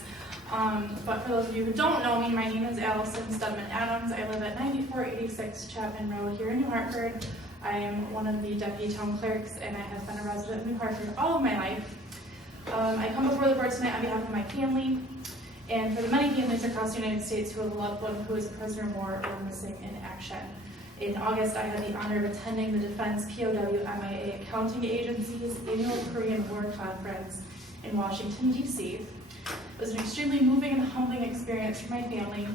But for those of you who don't know me, my name is Allison Studman Adams. I live at 9486 Chapman Road here in New Hartford. I am one of the deputy town clerks, and I have been a resident of New Hartford all of my life. I come before the board tonight on behalf of my family, and for the many families across the United States who have a loved one who is a prisoner of war or missing in action. In August, I had the honor of attending the Defense POW MIA Accounting Agency's annual Korean War Conference in Washington, D.C. It was an extremely moving and humbling experience for my family,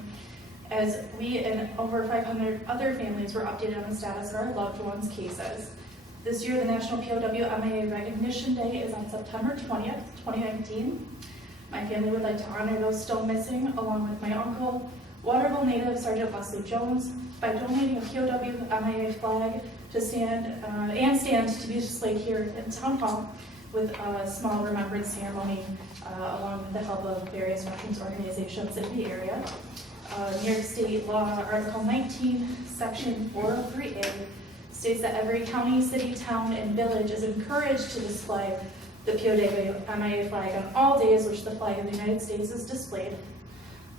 as we and over 500 other families were updated on the status of our loved ones' cases. This year, the National POW MIA Recognition Day is on September 20th, 2019. My family would like to honor those still missing, along with my uncle, Waterville native Sergeant Leslie Jones, by donating a POW MIA flag to stand to be displayed here in Town Hall with a small remembrance ceremony, along with the help of various veterans organizations in the area. New York State Law, Article 19, Section 403A, states that every county, city, town, and village is encouraged to display the POW MIA flag on all days which the flag of the United States is displayed.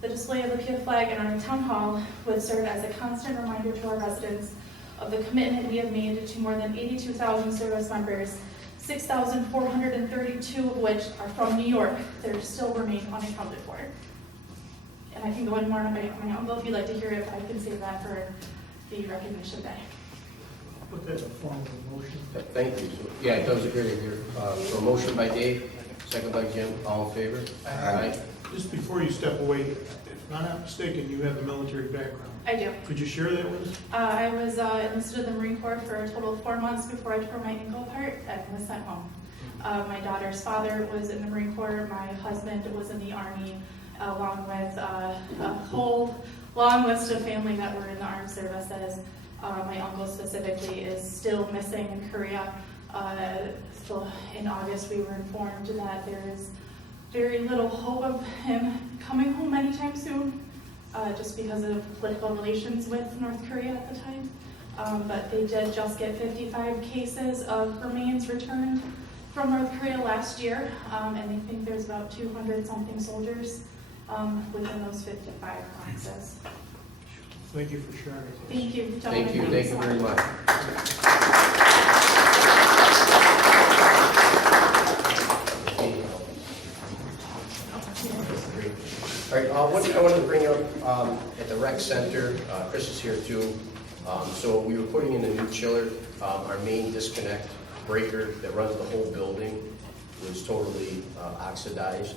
The display of the POW flag in our town hall would serve as a constant reminder to our residents of the commitment we have made to more than 82,000 service members, 6,432 of which are from New York that still remain unaccounted for. And I can go in more on my uncle if you'd like to hear it, but I can save that for the recognition day. Put that in the form of a motion. Thank you. Yeah, it does agree here. So motion by Dave, second by Jim, all in favor? Aye. Just before you step away, if I'm not mistaken, you have a military background. I do. Could you share that with us? I was enlisted in the Marine Corps for a total of 4 months before I tore my ankle apart and was sent home. My daughter's father was in the Marine Corps. My husband was in the Army, along with a whole long list of family that were in the armed services. My uncle specifically is still missing in Korea. So in August, we were informed that there is very little hope of him coming home anytime soon, just because of political relations with North Korea at the time. But they did just get 55 cases of remains returned from North Korea last year, and they think there's about 200-something soldiers within those 55 boxes. Thank you for sharing. Thank you. Thank you very much. All right, one thing I wanted to bring up at the rec center, Chris is here too. So we were putting in a new chiller. Our main disconnect breaker that runs the whole building was totally oxidized,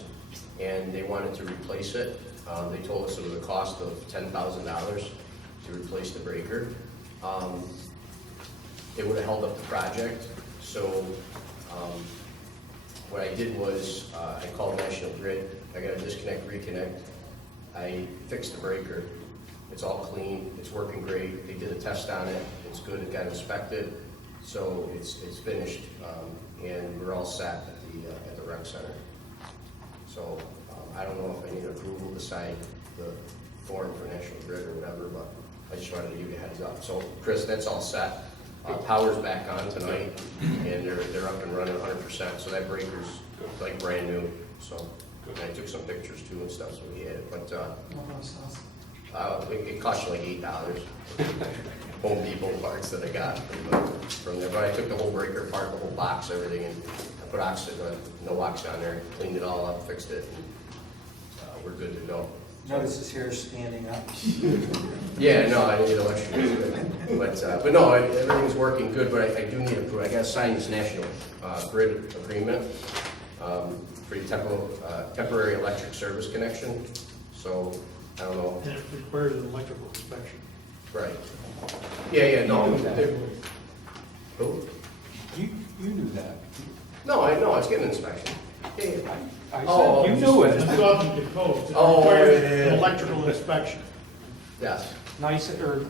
and they wanted to replace it. They told us it was a cost of $10,000 to replace the breaker. It would have held up the project. So what I did was I called National Grid. I got a disconnect, reconnect. I fixed the breaker. It's all clean. It's working great. They did a test on it. It's good. It got inspected. So it's finished, and we're all set at the rec center. So I don't know if I need approval to sign the form for National Grid or whatever, but I just wanted to give you a heads up. So Chris, that's all set. Power's back on tonight, and they're up and running 100%. So that breaker's like brand new. So and I took some pictures too and stuff, so we had it. But it cost you like $8. Home Depot parts that I got from there. But I took the whole breaker apart, the whole box, everything, and I put no oxy on there, cleaned it all up, fixed it, and we're good to go. Notice his hair standing up. Yeah, no, I need electric. But no, everything's working good, but I do need approval. I got to sign this National Grid agreement for temporary electric service connection. So, I don't know. And it requires an electrical inspection. Right. Yeah, no. Who? You knew that. No, I know, it's getting an inspection. Yeah. I said you knew it. I'm talking to codes. It Oh, requires yeah. an electrical inspection. Yes. Nice, or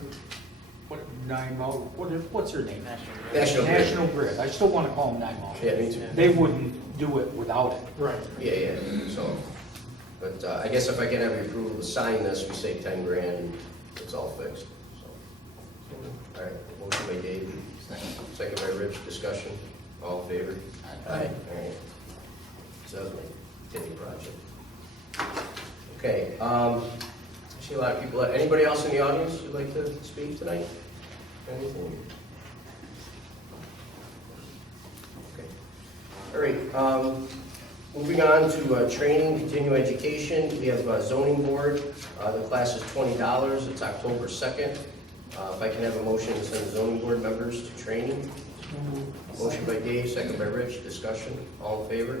what, NIMO, what's her name? National Grid. Grid. I still want to call them NIMO. Yeah, me too. They wouldn't do it without it. Right. Yeah, so, but I guess if I can have your approval to sign this, we save 10 grand, and it's all fixed, so. All right, motion by Dave, second by Rich, discussion, all in favor? Aye. All right, so that was my daily project. Okay, I see a lot of people, anybody else in the audience who'd like to speak tonight? Anything? Okay. All right, moving on to training, continuing education. We have zoning board. The class is $20. It's October 2nd. If I can have a motion to send the zoning board members to training. Motion by Dave, second by Rich. Discussion. All in favor?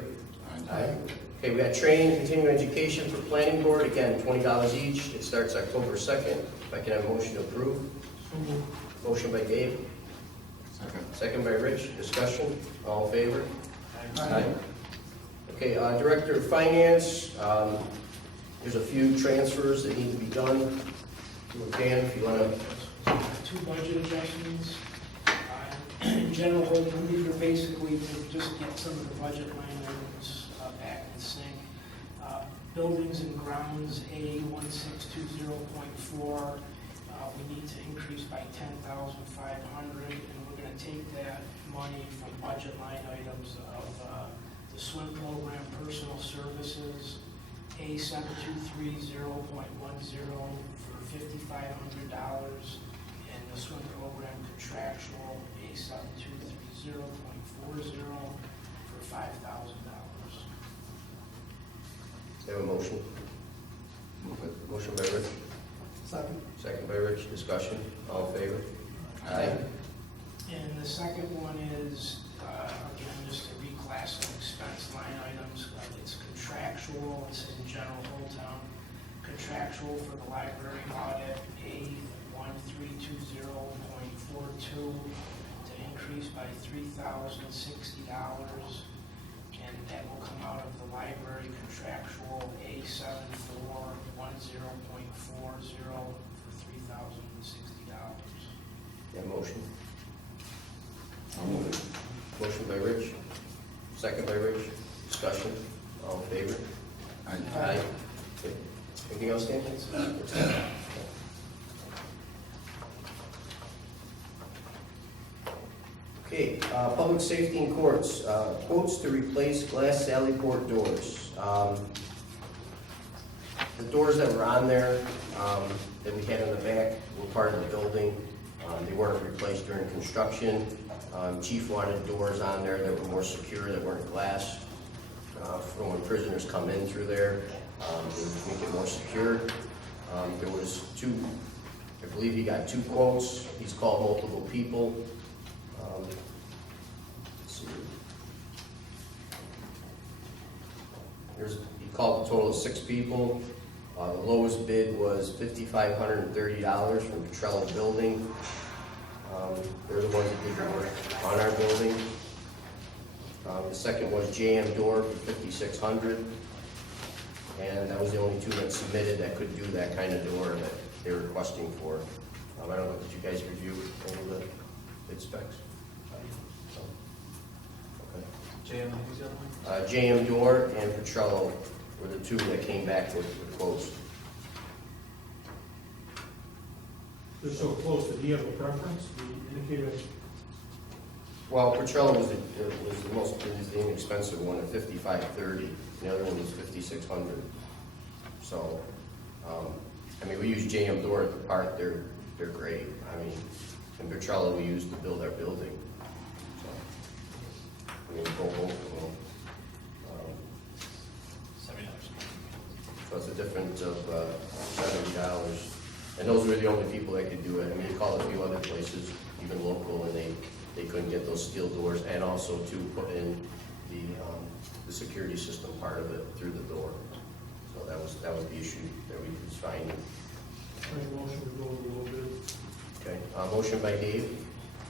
Aye. Okay, we got training, continuing education for planning board. Again, $20 each. It starts October 2nd. If I can have a motion to approve. Motion by Dave. Second by Rich. Discussion. All in favor? Aye. Okay, Director of Finance, there's a few transfers that need to be done. Dan, if you want to. Two budget adjustments. In general, these are basically to just get some of the budget line items back in sync. Buildings and grounds, A1620.4, we need to increase by $10,500, and we're going to take that money from budget line items of the swim program, personal services, A7230.10 for $5,500, and the swim program contractual, A7230.40 for $5,000. Have a motion? Motion by Rich. Second. Second by Rich. Discussion. All in favor? Aye. And the second one is, again, just a reclass of expense line items. It's contractual, it's in general whole town. Contractual for the library audit, A1320.42 to increase by $3,060. And that will come out of the library contractual A7410.40 for $3,060. Have a motion? I'll move it. Motion by Rich. Second by Rich. Discussion. All in favor? Aye. Okay. Anything else, Dan? Okay, public safety and courts, quotes to replace glass sally port doors. The doors that were on there, that we had in the back were part of the building. They weren't replaced during construction. Chief wanted doors on there that were more secure, that weren't glass. For when prisoners come in through there, they would make it more secure. There was two, I believe he got 2 quotes. He's called multiple people. Let's see. He called a total of 6 people. The lowest bid was $5,530 from Petrella Building. They're the ones that did the work on our building. The second was JM Door for $5,600. And that was the only 2 that submitted that could do that kind of door that they're requesting for. I don't know, did you guys review any of the bid specs? Okay. JM Door and Petrello were the 2 that came back with quotes. They're so close, did he have a preference? He indicated. Well, Petrello was the inexpensive one at $5,530. The other one was $5,600. So, I mean, we use JM Door at the park. They're great. I mean, and Petrello we use to build our building. So, I mean, go both of them. So it's a difference of $70. And those were the only people that could do it. I mean, he called a few other places, even local, and they couldn't get those steel doors, and also to put in the security system part of it through the door. So that was the issue that we was finding. Make a motion to go a little bit. Okay, motion by Dave.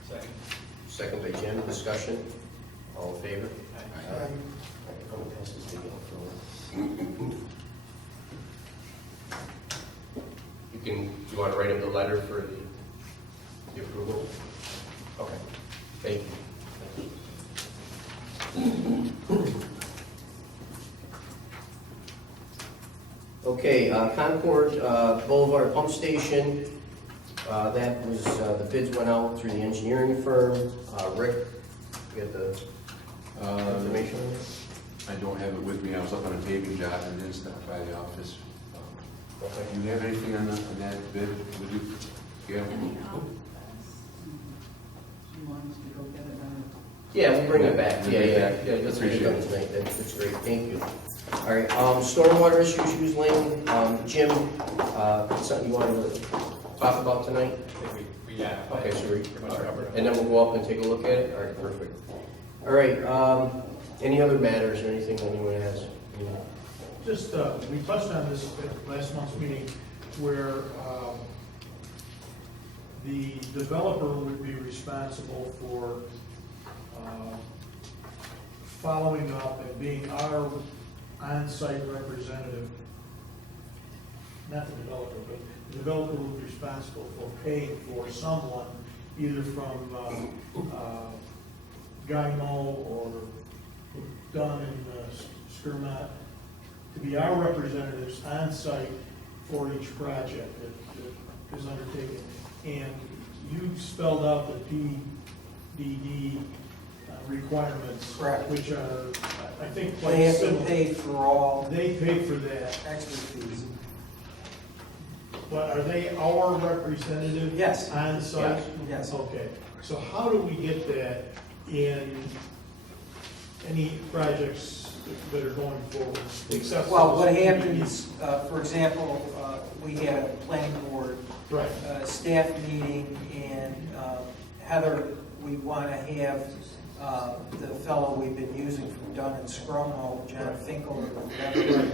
Second. Second by Jim. Discussion. All in favor? Aye. I'm gonna pass this thing out for do you want to write him the letter for the approval? Okay. Thank you. Okay, Concord Boulevard Pump Station. That was, the bids went out through the engineering firm. Rick, you got the information on this? I don't have it with me. I was up on a paving job and didn't stop by the office. Okay. Do you have anything on that bid? Would you? Yeah. You want us to go get it on? Yeah, we'll bring it back. Yeah, that's what Appreciate you're it. tonight. That's great. Thank you. All right, stormwater issues, Hughes Lane. Jim, something you wanted to talk about tonight? Yeah. Okay, so pretty much covered it. and then we'll go up and take a look at it? All right, perfect. All right, any other matters or anything anyone has? Just, we touched on this at last month's meeting, where the developer would be responsible for following up and being our on-site representative, not the developer, but the developer will be responsible for paying for someone, either from Gymo or Dunn and Skirnot, to be our representatives on-site for each project that is undertaken. And you spelled out the PDD requirements, Correct. which are, I think, They quite have similar. to pay for all They pay for that. extra fees. But are they our representative? Yes. On site? Yes. Okay, so how do we get that in any projects that are going forward, except? Well, what happens, for example, we had a planning board Right. staff meeting, and Heather, we want to have the fellow we've been using from Dunn and Scromo, John Finkel, or whatever,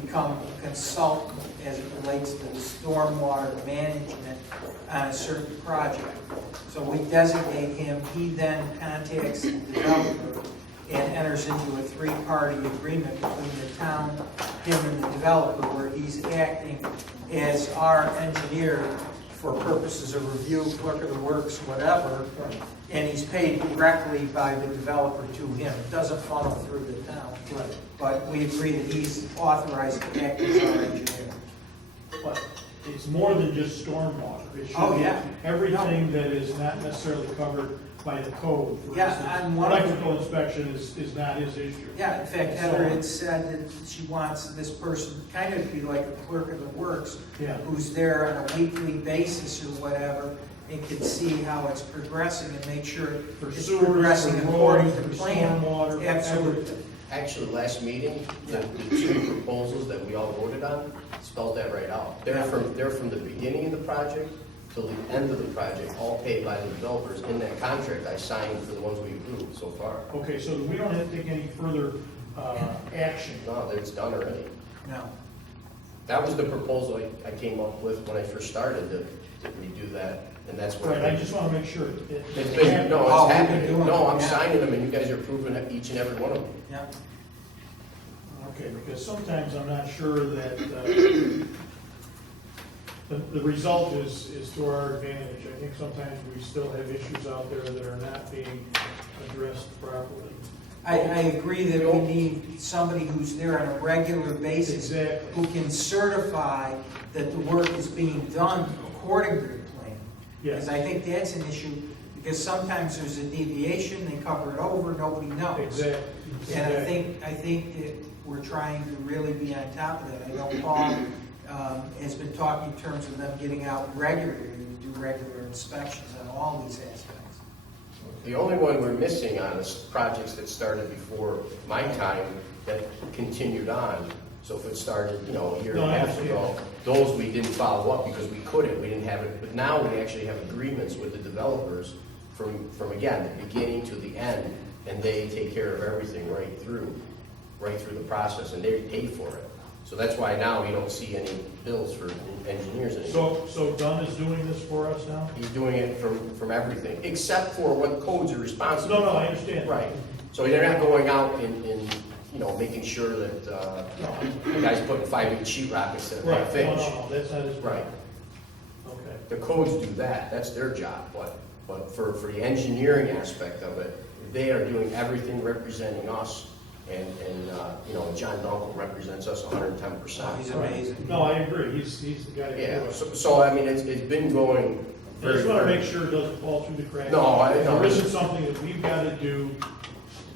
become a consultant as it relates to the stormwater management on a certain project. So we designate him, he then contacts the developer and enters into a three-party agreement between the town, him, and the developer, where he's acting as our engineer for purposes of review, clerk of the works, whatever, and he's paid directly by the developer to him. It doesn't funnel through the town. Right. But we agree that he's authorized to act as our engineer. But it's more than just stormwater. It should Oh, be yeah. everything that is not necessarily covered by the code. For Yeah, instance, on one of- electrical inspection is not his issue. Yeah, in fact, Heather had said that she wants this person kind of to be like a clerk of the works, Yeah. who's there on a weekly basis or whatever, and can see how it's progressing and make sure For it's sewers, progressing for according roads, to for plan. stormwater, Absolutely. everything. Actually, last meeting, the two proposals that we all voted on spelled that right out. They're from the beginning of the project till the end of the project, all paid by the developers in that contract I signed for the ones we approved so far. Okay, so we don't have to take any further action. No, it's done already. No. That was the proposal I came up with when I first started, to redo that, and that's what. Right, I just want to make sure. It's been, no, Oh, it's we've been happening. doing No, it, I'm yeah. signing them, and you guys are approving each and every one of them. Yeah. Okay, because sometimes I'm not sure that the result is to our advantage. I think sometimes we still have issues out there that are not being addressed properly. I agree that we need somebody who's there on a regular basis Exactly. who can certify that the work is being done according to the plan. Yes. Because I think that's an issue, because sometimes there's a deviation, they cover it over, nobody knows. Exactly. And I think that we're trying to really be on top of that. I know Paul has been talking in terms of them getting out regularly to do regular inspections on all these aspects. The only one we're missing on is projects that started before my time that continued on. So if it started, a year and a half ago, those we didn't follow up because we couldn't, we didn't have it. But now we actually have agreements with the developers from again, the beginning to the end, and they take care of everything right through the process, and they pay for it. So that's why now you don't see any bills for engineers anymore. So Dunn is doing this for us now? He's doing it from everything, except for what codes are responsible. No, I understand. Right. So they're not going out and making sure that the guy's putting 5-8 sheetrock instead of Right, 5 no, inch. no, that's not his. Right. Okay. The codes do that. That's their job. But for the engineering aspect of it, they are doing everything representing us. And John Dunkel represents us 110%. He's amazing. No, I agree. He's the guy to do Yeah. it. So I mean, it's been going. I just want to make sure it doesn't fall through the cracks. No, If there isn't something that we've got to do,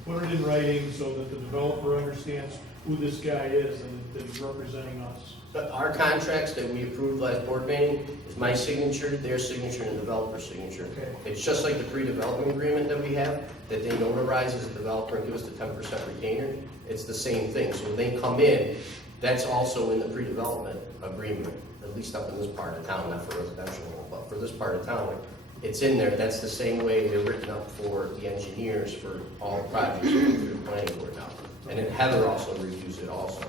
put it in writing so that the developer understands who this guy is and that he's representing us. But our contracts that we approved last board meeting is my signature, their signature, and the developer's signature. Okay. It's just like the pre-development agreement that we have, that they notarize as a developer and give us the 10% retainer. It's the same thing. So when they come in, that's also in the pre-development agreement, at least up in this part of town, not for residential, but for this part of town. It's in there. That's the same way they're written up for the engineers for all the projects going through the planning board now. And then Heather also reviews it also.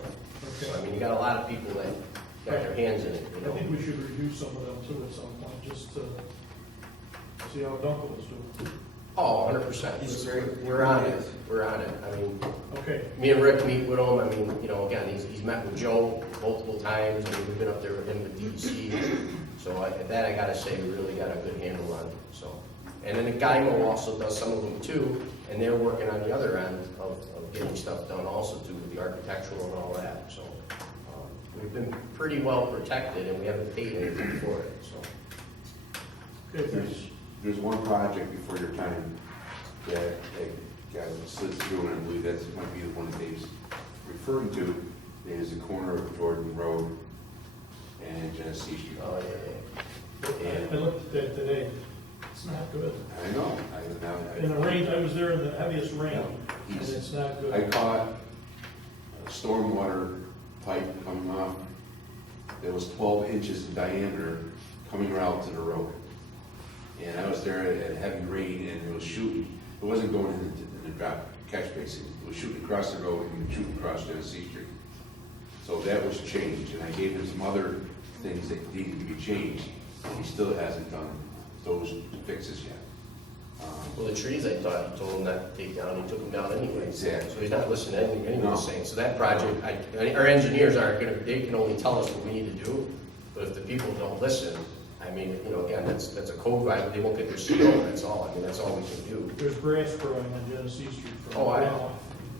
So, I mean, you got a lot of people that got their hands in it, I think we should review some of them too at some point, just to see how Dunkel is doing. Oh, 100%. We're on it. We're on it. I mean, Okay. me and Rick meet with him. I mean, you know, again, he's met with Joe multiple times. I mean, we've been up there with him with DEC. So I gotta say, we really got a good handle on it. So, and then the Guymo also does some of them too, and they're working on the other end of getting stuff done also too, with the architectural and all that. So we've been pretty well protected, and we haven't paid anything for it. So. Good, thanks. There's one project before your time that got slid through, and I believe that might be the one that Dave's referring to, is the corner of Jordan Road and Genesee Street. Oh, yeah. I looked at that today. It's not good. I know. In the rain, I was there in the heaviest rain, Yeah. and it's not good. I caught a stormwater pipe coming off that was 12 inches in diameter coming out to the road. And I was there at heavy rain, and it was shooting. It wasn't going in the drop catch basin. It was shooting across the road and shooting across Genesee Street. So that was changed, and I gave him some other things that needed to be changed. He still hasn't done those fixes yet. Well, the trees, I thought he told him not to take down, he took them down anyway. Exactly. So he's not listening to anything anyone's No. saying. So that project, our engineers aren't gonna, they can only tell us what we need to do. But if the people don't listen, I mean, you know, again, that's a code violation, they won't get their CO, that's all. I mean, that's all we can do. There's grass growing on Genesee Street. from Oh, now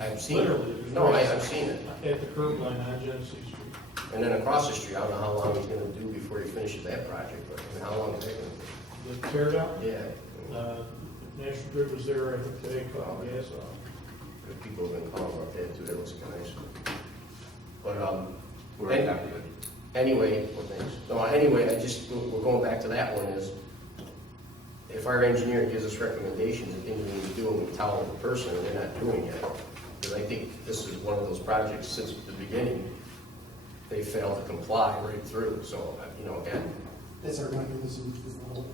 I've seen Literally, it. there's No, grass I've seen it. At the curb line on Genesee Street. And then across the street, I don't know how long he's gonna do before he finishes that project, but I mean, how long is that gonna The tear down, take? Yeah. National Grid was there, I think today, caught gas off. Good people have been calling about that too, that looks nice. But, We're happy with it. anyway, well, thanks. No, anyway, we're going back to that one is, if our engineer gives us recommendations and things we need to do, and we tell the person and they're not doing it, because I think this is one of those projects since the beginning, they failed to comply right through, so, you know, again. That's our mechanism without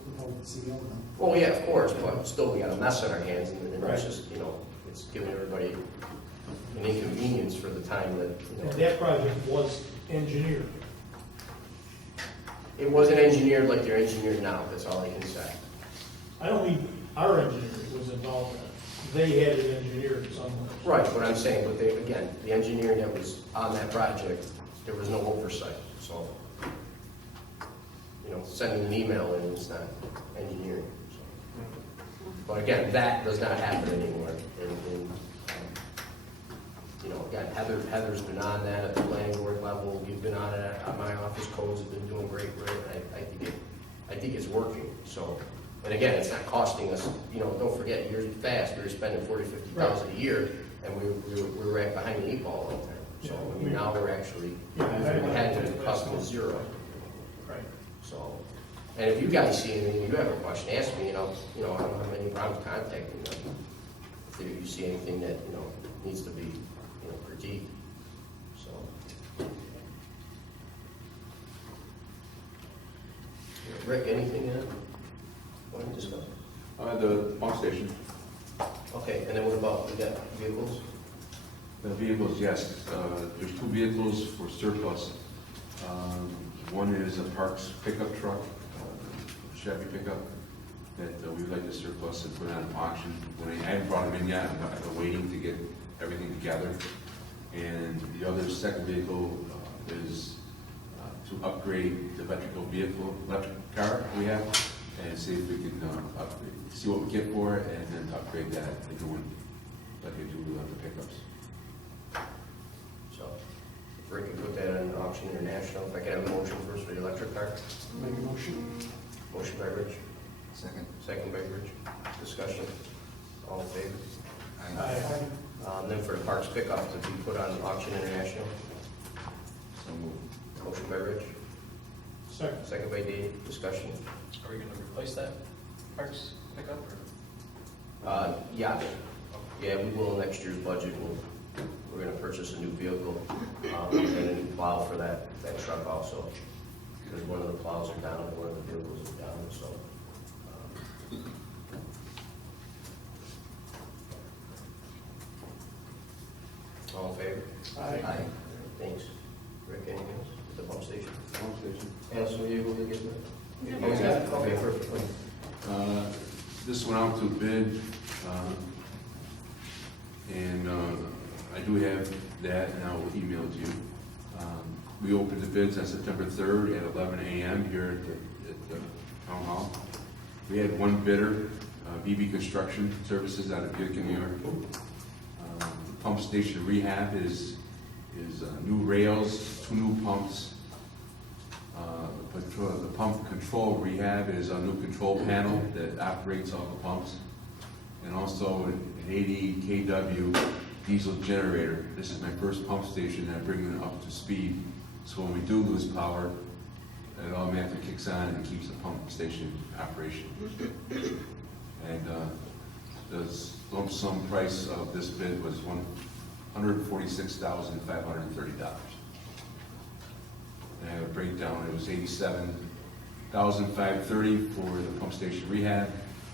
CO then. Well, yeah, of course, but still, we got a mess on our hands, and it's just, you know, it's giving everybody an inconvenience for the time that, you know. And that project was engineered. It wasn't engineered like they're engineered now, that's all I can say. I don't mean our engineer was involved in it. They had it engineered somewhere. Right, what I'm saying, but they, again, the engineering that was on that project, there was no oversight, so, you know, sending an email in is not engineering, so. But again, that does not happen anymore, you know, again, Heather's been on that at the planning board level, we've been on it, my office codes have been doing great, I think it's working, so. And again, it's not costing us, you know, don't forget, years fast, we were spending $40,000-$50,000 a year, and we were right behind the 8 ball all the time. So, I mean, now we're actually, we had to cost us $0. Right. So, and if you guys see anything, you have a question, ask me, and I don't have any problems contacting them. If you see anything that, you know, needs to be, you know, critiqued, so. Rick, anything in it? Want to discuss? The pump station. Okay, and then what about, we got vehicles? The vehicles, yes. There's 2 vehicles for surplus. One is a Parks pickup truck, Chevy pickup, that we'd like to surplus and put on auction. I haven't brought them in yet, I'm waiting to get everything together. And the other second vehicle is to upgrade the electric car we have, and see if we can upgrade, see what we get for it, and then upgrade that into one, like we do with the pickups. So, if Rick can put that on auction international, if I can have a motion first for the electric car. Make a motion. Motion by Rich, Second. second by Rich. Discussion. All in favor? Aye. Then for the Parks pickup to be put on auction international. So moved. Motion by Rich, Second. second by Dave. Discussion. Are we gonna replace that Parks pickup, or? Yeah, we will in next year's budget. We're gonna purchase a new vehicle, and a new plow for that truck also. Because one of the plows are down and one of the vehicles is down, so. All in favor? Aye. Thanks. Rick, anything else? The pump station? Pump station. Else were you able to get that? Yeah. Oh, you got it? Okay, perfect. This went out to bid, and I do have that, and I will email it to you. We opened the bids on September 3rd at 11 a.m. here at the Town Hall. We had one bidder, BB Construction Services out of Utica, New York. The pump station rehab is new rails, 2 new pumps. But the pump control rehab is a new control panel that operates all the pumps. And also an 80 kW diesel generator. This is my first pump station, and I'm bringing it up to speed. So when we do lose power, it automatically kicks on and keeps the pump station operational. And the lump sum price of this bid was $146,530. And I have a breakdown. It was $87,530 for the pump station rehab,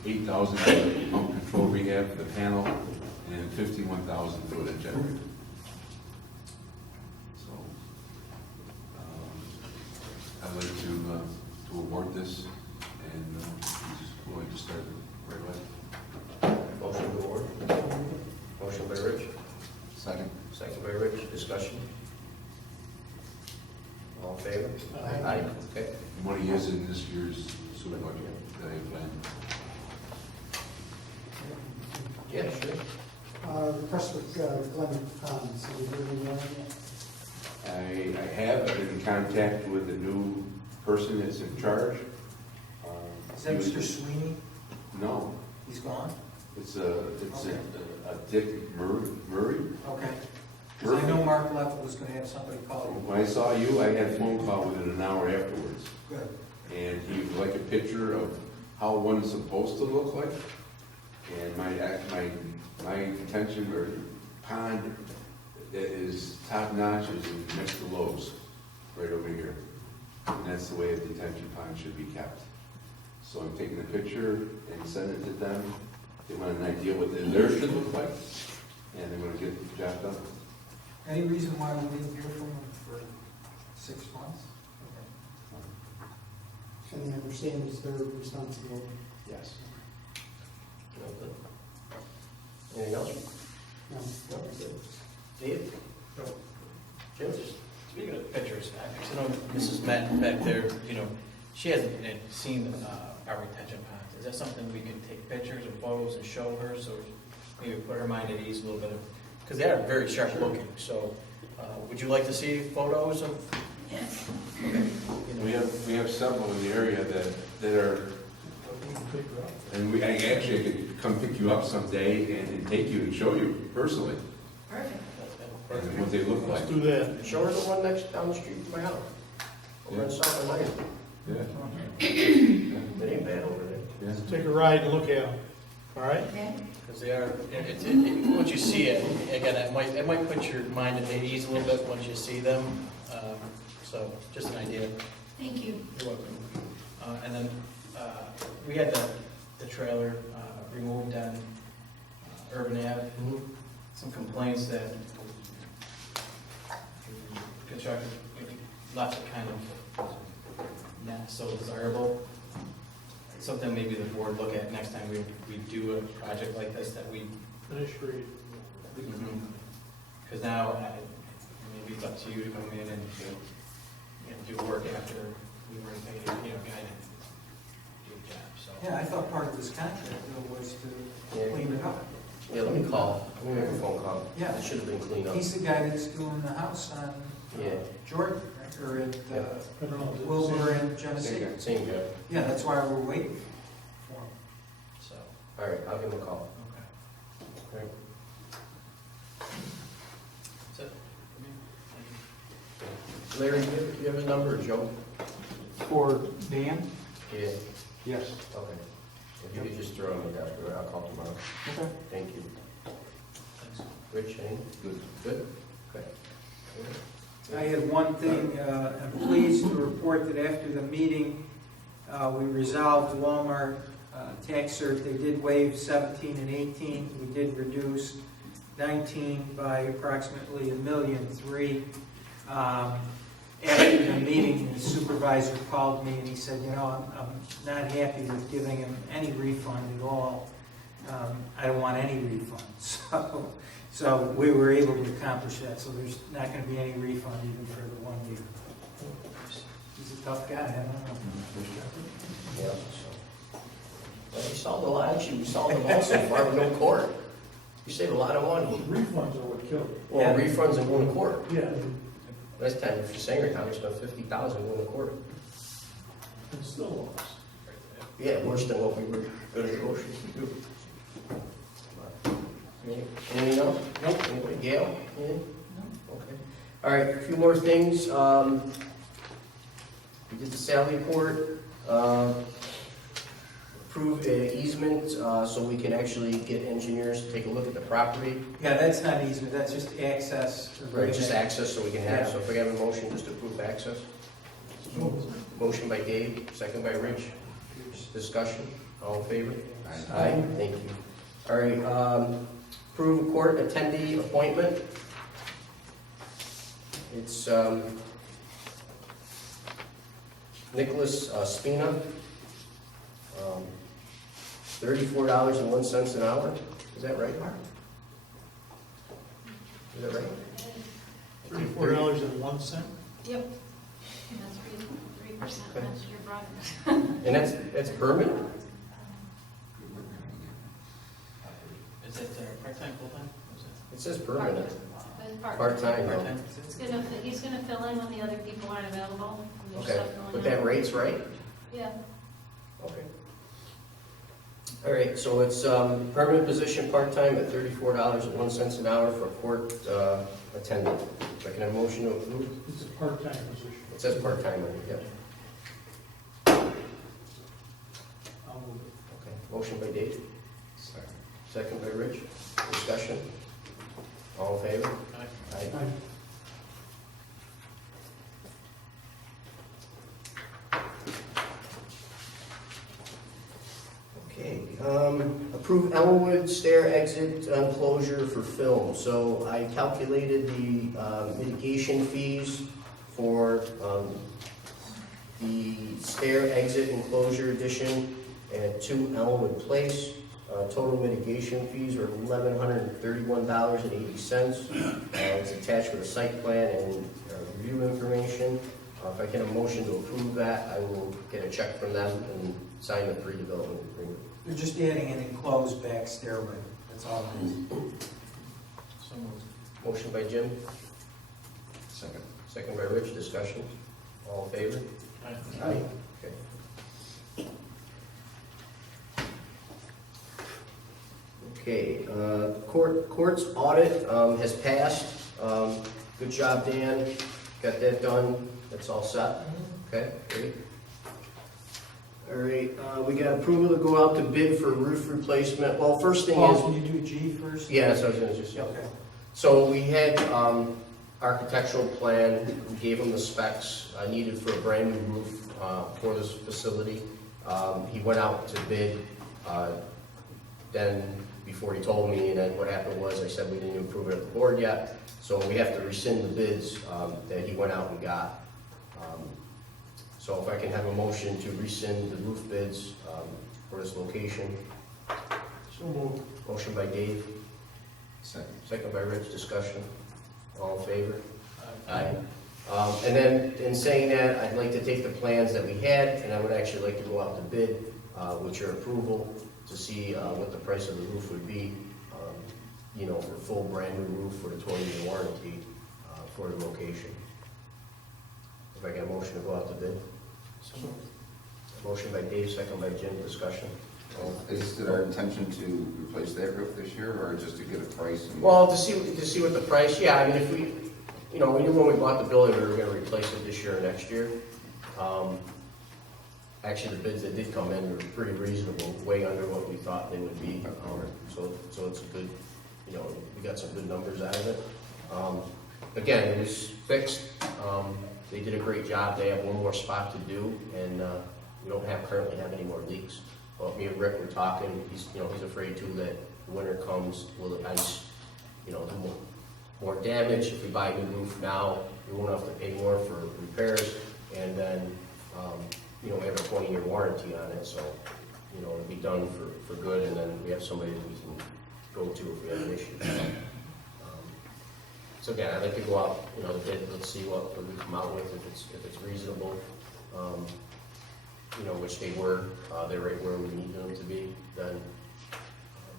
$8,000 for the pump control rehab for the panel, and $51,000 for the generator. So I'd like to award this, and we're going to start right away. Motion to award. Motion by Rich. Second. Second by Rich. Discussion. All in favor? Aye. Okay. The money is in this year's sewer budget that I planned. Yeah, sure. Request with Glenn Pond, so we really want I have been in contact with the new person that's in charge. Is that Mr. Sweeney? No, He's gone? it's a Dick Murray. Okay. Because I know Mark Leffel was going to have somebody call you. When I saw you, I had a phone call within an hour afterwards. Good. And he would like a picture of how one's supposed to look like. And my intention or pond that is top notch is next to Lowe's, right over here. And that's the way a detention pond should be kept. So I'm taking a picture and sending it to them. They want an idea what theirs should look like, and they're going to get the job done. Any reason why we didn't hear from him for 6 months? and the understanding is their responsibility. Yes. Anything else? No. No, good. Dave? No. Jim? Speaking of pictures, I know Mrs. Matt back there, she hasn't seen our retention ponds. Is that something we can take pictures or photos and show her, so maybe put her mind at ease a little bit? Because they are very sharp looking, so would you like to see photos of? Yes. Okay. We have several in the area that are, and I actually could come pick you up someday and take you and show you personally Perfect. and what they look like. Let's do that. Show her the one next down the street from my house. Over in South Atlantic. Yeah. It ain't bad over there. Yeah. Take a ride and look at them, all right? Okay. Because they are, once you see it, again, it might put your mind at ease a little bit once you see them. So just an idea. Thank you. You're welcome. And then we had the trailer removed on Urban Ave. Some complaints that construction, lots of kind of not so desirable. It's something maybe the board look at next time we do a project like this that we. Finish reading. Because now maybe it's up to you to come in and do work after we were paid, guy to do a job. So. Yeah, I thought part of this contract though was to clean it up. Yeah, let me call. Let me make a phone call. Yeah. It should have been cleaned up. He's the guy that's doing the house on Jordan, right? Or at I don't know. Wilbur and Genesee. Same guy. Yeah, that's why we're waiting for him. So. All right, I'll give him a call. Okay. All right. That's it. Larry, do you have a number, Joe? For Dan? Yeah. Yes. Okay. If you could just throw him a desk, I'll call tomorrow. Okay. Thank you. Thanks. Rich, anything? Good. Good? Okay. I had one thing, I'm pleased to report that after the meeting, we resolved Walmart tax cert. They did waive 17 and 18. We did reduce 19 by approximately $1.3 million. after the meeting, the supervisor called me and he said, you know, I'm not happy with giving him any refund at all. I don't want any refunds. So we were able to accomplish that, so there's not going to be any refund even for the 1 year. He's a tough guy, I don't know. Yeah. Well, we solved a lot, actually, we solved them all so far with no court. You saved a lot of money. Refunds are what killed it. Well, refunds and going to court. Yeah, Last time, for Sanger County, we spent $50,000 going to court. and still lost. Yeah, worse than what we were going to negotiate to do. Anything else? Nope. Anybody? Gail? Anything? No. Okay. All right, a few more things. We did the Sally report. Approve an easement so we can actually get engineers to take a look at the property. Yeah, that's not easement, that's just access. Right, just access so we can have, Yeah. so if we have a motion, just to approve access. Motion by Dave, second by Rich. Discussion, all in favor? Aye. Thank you. All right, approve court attendee appointment. It's Nicholas Spina, $34.01 an hour. Is that right, Mark? Is that right? $34.01? Yep. That's 3%, Okay. that's your brother. And that's permanent? Is it part-time, full-time? It says permanent. Part-time. Part-time, though. Part-time? He's gonna fill in when the other people aren't available. and there's Okay, stuff going but on. that rate's right? Yeah. Okay. All right, so it's permanent position, part-time at $34.01 an hour for a court attendant. If I can have a motion to approve? It's a part-time position. It says part-time on it, yep. I'll move it. Okay, motion by Dave, second by Rich. Discussion? All in favor? Aye. Okay, approve Elmwood stair exit enclosure for film. So I calculated the mitigation fees for the stair exit enclosure addition at 2 Elmwood Place. Total mitigation fees are $1,131.80. It's attached with a site plan and review information. If I get a motion to approve that, I will get a check from them and sign the pre-development agreement. They're just adding an enclosed back stairway, that's all it is. So moved. Motion by Jim, Second. second by Rich. Discussion. All in favor? Aye. Okay. Okay, court's audit has passed. Good job, Dan. Got that done. That's all set. Okay, great. All right, we got approval to go out to bid for roof replacement. Well, first thing is. Paul, can you do G first? Yeah, so I was gonna just, yeah. Okay. So we had architectural plan, we gave him the specs needed for a brand new roof for this facility. He went out to bid, then before he told me, and then what happened was I said we didn't approve it at the board yet, so we have to rescind the bids that he went out and got. So if I can have a motion to rescind the roof bids for this location. So moved. Motion by Dave, Second. second by Rich. Discussion. All in favor? Aye. And then, in saying that, I'd like to take the plans that we had, and I would actually like to go out to bid with your approval to see what the price of the roof would be, for full brand new roof for the 20-year warranty for the location. If I get a motion to go out to bid. Motion by Dave, second by Jim. Discussion. Is it our intention to replace that roof this year, or just to get a price? Well, to see what the price, yeah, I mean, if we, we knew when we bought the building, we were gonna replace it this year or next year. Actually, the bids that did come in were pretty reasonable, way under what we thought they would be. So it's a good, we got some good numbers out of it. Again, it was fixed. They did a great job. They have one more spot to do, and we don't currently have any more leaks. Well, me and Rick were talking. He's afraid too that the winter comes, will the ice, more damage. If we buy a new roof now, we won't have to pay more for repairs, and then, you know, we have a 20-year warranty on it, so, you know, it'll be done for good, and then we have somebody that we can go to if we have an issue. So again, I'd like to go out, you know, the bid, let's see what we come out with, if it's reasonable, you know, which they were, they're right where we need them to be, then,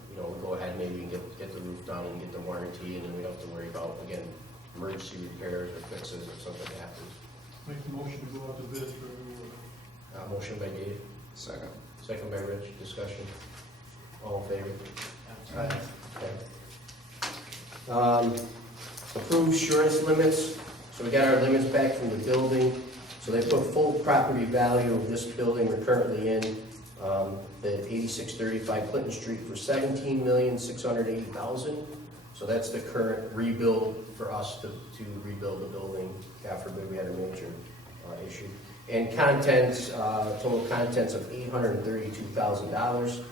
you know, we'll go ahead, maybe and get the roof done and get the warranty, and then we don't have to worry about, again, emergency repairs or fixes if something happens. Make the motion to go out to bid for a new roof. Motion by Dave, Second. second by Rich, discussion. All in favor? Aye. Okay. Approved insurance limits, so we got our limits back from the building. So they put full property value of this building we're currently in, the 8635 Clinton Street for $17,680,000. So that's the current rebuild for us to rebuild the building. God forbid we had a major issue. And contents, total contents of $832,000.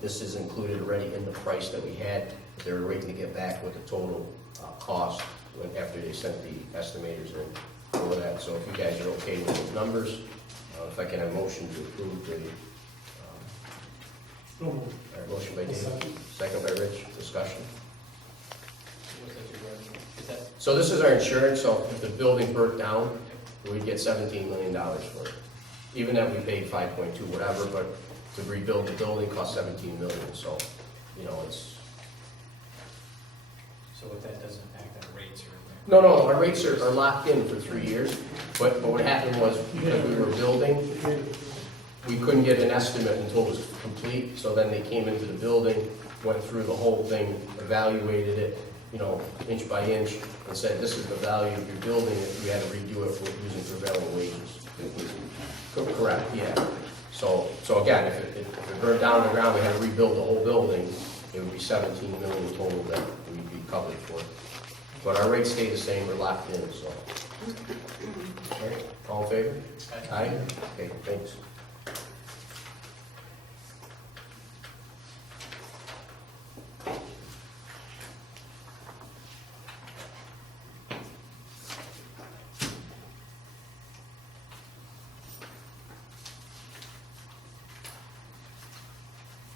This is included already in the price that we had. They were waiting to get back with the total cost after they sent the estimators in for that. So if you guys are okay with those numbers, if I can have a motion to approve the motion by Dave, second by Rich, discussion. So this is our insurance, so if the building burnt down, we'd get $17 million for it. Even if we paid 5.2 whatever, but to rebuild the building costs $17 million, so, you know, it's... So what that doesn't impact our rates or? No, our rates are locked in for 3 years, but what happened was, because we were building, we couldn't get an estimate until it was complete, so then they came into the building, went through the whole thing, evaluated it, you know, inch by inch, and said, this is the value of your building if we had to redo it using prevailing wages. Correct, yeah. So again, if it burned down to the ground, we had to rebuild the whole building, it would be $17 million total that we'd be covered for. But our rates stay the same, we're locked in, so. All right, all in favor? Aye. Okay, thanks.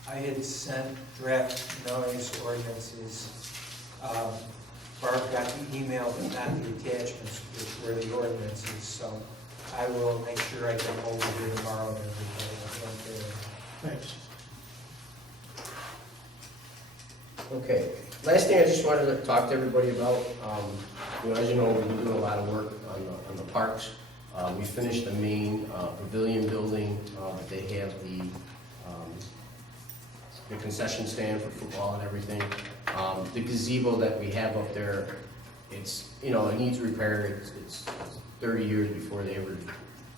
I had sent draft noise ordinances. Barb got the email, but not the attachments, which were the ordinances, so I will make sure I get them over here tomorrow and everybody. Thanks. Okay, last thing I just wanted to talk to everybody about, you know, as you know, we've been doing a lot of work on the parks. We finished the main pavilion building, they have the concession stand for football and everything. The gazebo that we have up there, it's, you know, it needs repair. It's 30 years before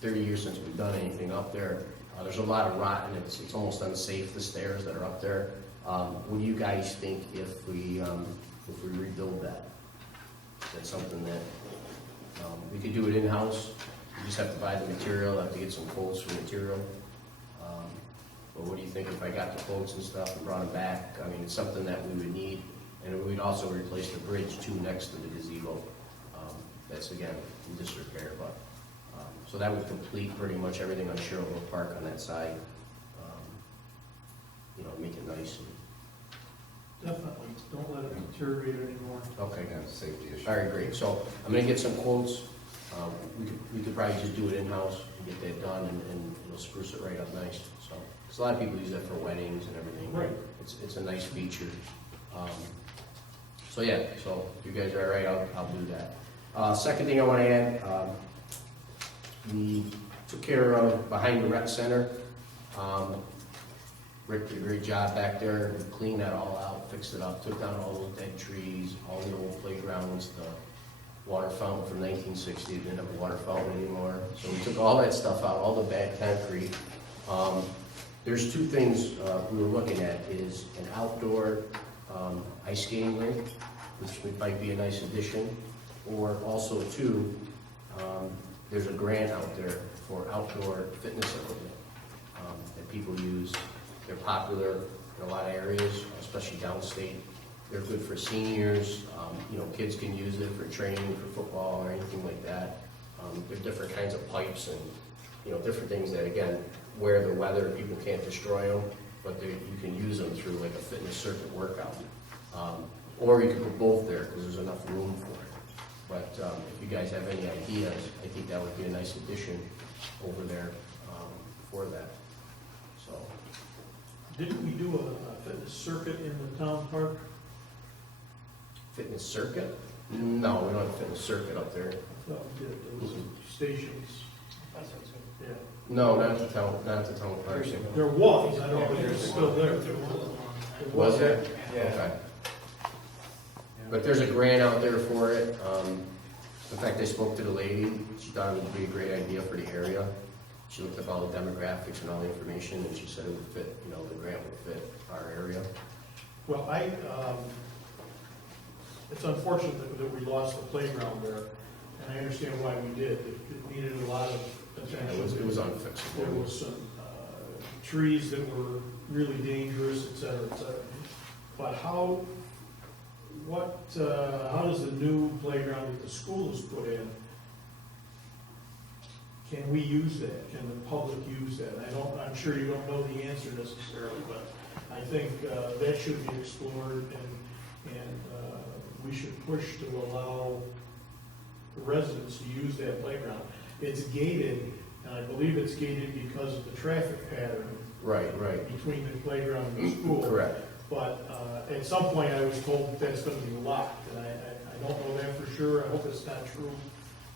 30 years since we've done anything up there. There's a lot of rot and it's almost unsafe, the stairs that are up there. What do you guys think if we rebuild that? Is that something that we could do it in-house? We just have to buy the material, have to get some quotes for material. But what do you think if I got the quotes and stuff and brought them back? I mean, it's something that we would need, and we'd also replace the bridge too next to the gazebo. That's again in disrepair, but so that would complete pretty much everything on Sherwood Park on that side. You know, make it nice. Definitely, don't let it deteriorate anymore. Okay, Yeah, safety issue. all right, great. So I'm gonna get some quotes. We could probably just do it in-house and get that done, and it'll spruce it right up nice. So, because a lot of people use that for weddings and everything. Right. It's a nice feature. So yeah, so if you guys are all right, I'll do that. Second thing I want to add, we took care of behind the rec center. Rick did a great job back there. We cleaned that all out, fixed it up, took down all those dead trees, all the old playgrounds, the water fountain from 1960, it didn't have a water fountain anymore. So we took all that stuff out, all the bad concrete. There's two things we were looking at, is an outdoor ice skating rink, which might be a nice addition, or also too, there's a grant out there for outdoor fitness equipment that people use. They're popular in a lot of areas, especially downstate. They're good for seniors, you know, kids can use it for training, for football or anything like that. There's different kinds of pipes and, different things that, again, where the weather, people can't destroy them, but you can use them through like a fitness circuit workout. Or you could put both there because there's enough room for it. But if you guys have any ideas, I think that would be a nice addition over there for that. So, Didn't we do a fitness circuit in the town park? fitness circuit? No, we don't have a fitness circuit up there. I thought we did, there was stations. Yeah. No, not at the town park. There was, I don't know if it's still there. Was there? Yeah. Okay. But there's a grant out there for it. In fact, I spoke to the lady. She thought it would be a great idea for the area. She looked up all the demographics and all the information, and she said it would fit, the grant would fit our area. Well, it's unfortunate that we lost the playground there, and I understand why we did. It needed a lot of attention. Yeah, it was unfixable. There was some trees that were really dangerous, et cetera, et cetera. But how does the new playground that the school has put in, can we use that? Can the public use that? I'm sure you don't know the answer necessarily, but I think that should be explored, and we should push to allow the residents to use that playground. It's gated, and I believe it's gated because of the traffic pattern. Right. Between the playground and the school. Correct. But at some point, I was told that's going to be locked, and I don't know that for sure. I hope it's not true.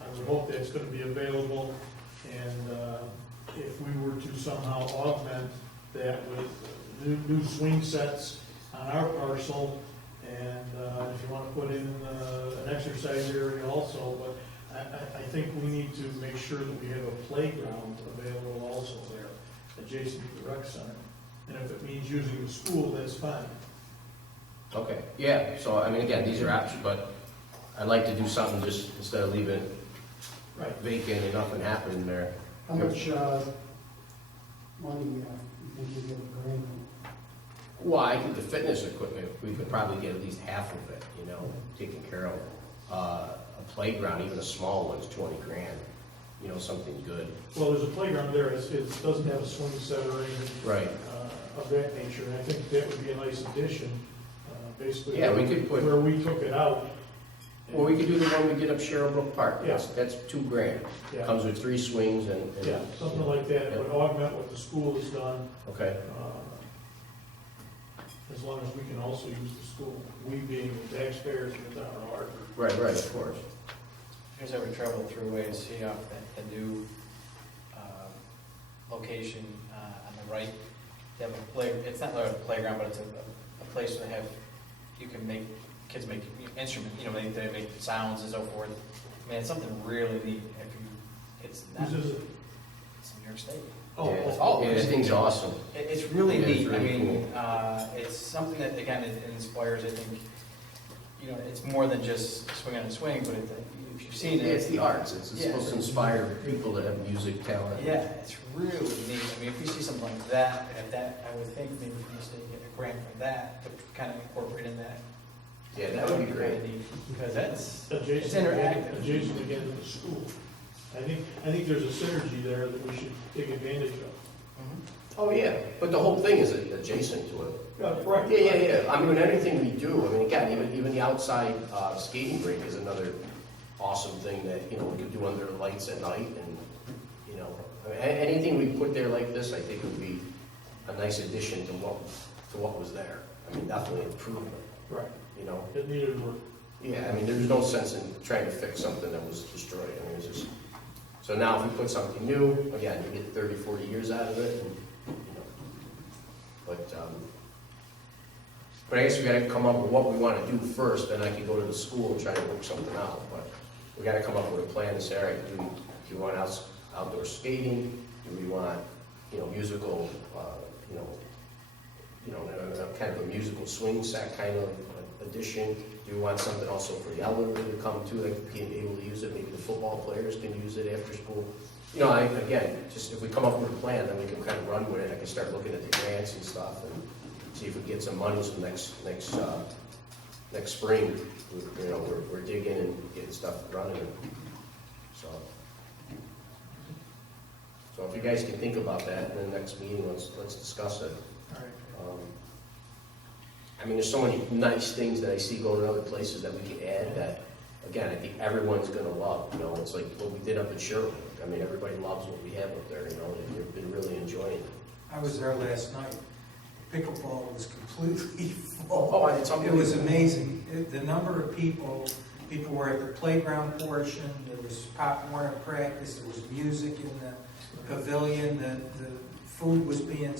I would hope that it's going to be available, and if we were to somehow augment that with new swing sets on our parcel, and if you want to put in an exercise area also, but I think we need to make sure that we have a playground available also there, adjacent to the rec center. And if it means using the school, that's fine. Okay, yeah, so I mean, again, these are options, but I'd like to do something just instead of leaving it vacant and nothing happening there. How much money you think you get a grant? Well, I think the fitness equipment, we could probably get at least half of it, taken care of. A playground, even a small one, is 20 grand, something good. Well, there's a playground there, it doesn't have a swing set or anything. Right. Of that nature, and I think that would be a nice addition, basically. Yeah, we could put. Where we took it out. Well, we could do the one we did up Sherrillbrook Park. Yeah. That's $2 grand. Yeah. Comes with 3 swings and. Yeah, something like that, it would augment what the school has done. Okay. As long as we can also use the school, we being the taxpayers in the town of Hartford. Right, of course. Here's how we travel through ways, see off the new location on the right. They have it's not like a playground, but it's a place where kids make instruments, they make sounds and so forth. I mean, it's something really neat. It's not, Whose is it? It's New York State. Yeah, this thing's awesome. It's really Yeah, it's neat. really I mean, cool. it's something that, again, it inspires, I think, it's more than just swing on a swing, but if you've seen it. It's the arts. It's supposed to inspire people that have music talent. Yeah, it's really neat. I mean, if you see something like that, I would think maybe the state get a grant for that to kind of incorporate in that. Yeah, that would be great. Because it's Adjacent interactive. Adjacent again to the school. I think there's a synergy there that we should take advantage of. Oh, yeah, but the whole thing is adjacent to it. Yeah, right. Yeah. I mean, anything we do, again, even the outside skating rink is another awesome thing that, we could do under the lights at night, and, anything we put there like this, I think would be a nice addition to what was there. I mean, definitely improvement. Right. It needed work. Yeah, I mean, there's no sense in trying to fix something that was destroyed. I mean, it's just, so now if we put something new, again, you get 30, 40 years out of it, and, but I guess we gotta come up with what we wanna do first, then I can go to the school and try to work something out, but we gotta come up with a plan to say, all right, do you want outdoor skating? Do we want, musical, kind of a musical swing set kind of addition? Do you want something also for the elderly to come to, like being able to use it? Maybe the football players can use it after school. Again, just if we come up with a plan, then we can kind of run with it. I can start looking at the grants and stuff and see if we get some money. So next spring, we're stuff running. So if you guys can think about that in the next meeting, let's discuss it. I mean, there's so many nice things that I see going in other places that we can add that, again, I think everyone's gonna love, you know, it's like what we did up at Sherwood. I mean, everybody loves what we have up there, you know, they've been really enjoying it. I was there last night. Pickleball was completely full. Oh, it's It unbelievable. was amazing. The number of people were at the playground portion, there was popcorn at practice, there was music in the pavilion, the food was being,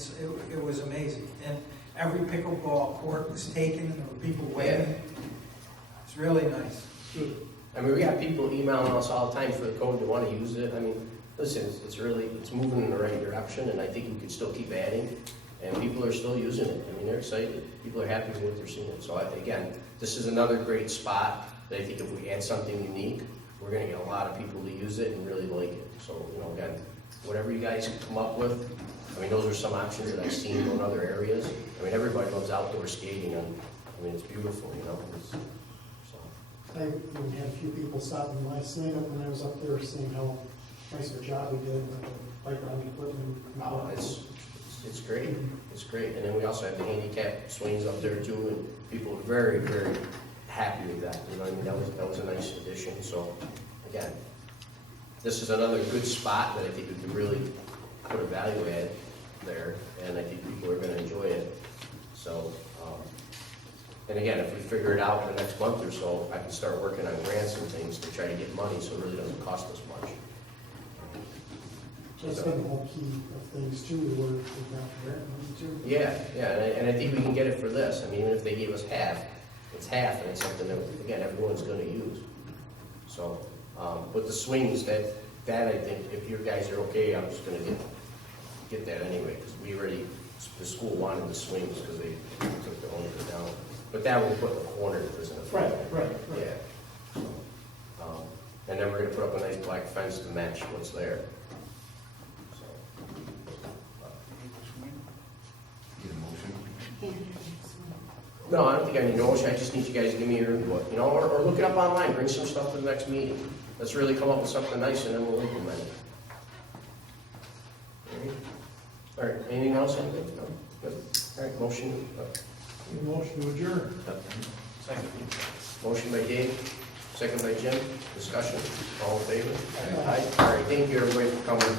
it was amazing. And every pickleball court was taken, and there were people waiting. It's really nice. I mean, we got people emailing us all the time for the code to want to use it. I mean, listen, it's really, it's moving in the right direction, and I think we could still keep adding, and people are still using it. I mean, they're excited. People are happy with what they're seeing. So again, this is another great spot that I think if we add something unique, we're gonna get a lot of people to use it and really like it. So, you know, again, whatever you guys come up with, I mean, those are some options that I've seen in other areas. I mean, everybody loves outdoor skating, and, I mean, it's beautiful, you know? I had a few people stopping last night when I was up there saying how nice of a job we did with the playground equipment. Oh, it's great, it's great. And then we also have the handicap swings up there too, and people are very, very happy with that. You know what I mean? That was a nice addition. So, again, this is another good spot that I think we could really put a value add there, and I think people are gonna enjoy it. So, and again, if we figure it out in the next month or so, I can start working on grants and things to try to get money so it really doesn't cost us much. That's been the whole key of things too, where we got grant money too. Yeah, and I think we can get it for this. I mean, even if they gave us half, it's half, and it's something that, again, everyone's gonna use. So, with the swings, that I think, if you guys are okay, I'm just gonna get that anyway, because the school wanted the swings, because they took the owners down. But that we'll put in the corner if there's an effect. Right. Yeah. So, and then we're gonna put up a nice black fence to match what's there. No, I don't think I need no motion. I just need you guys to give me your input, you know, or look it up online, bring some stuff to the next meeting. Let's really come up with something nice, and then we'll implement it. All right, anything else? Anything? No? Good. All right, motion. Motion to adjourn. Second. Motion by Dave, second by Jim. Discussion. All in favor? Aye. All right, thank you everybody for coming.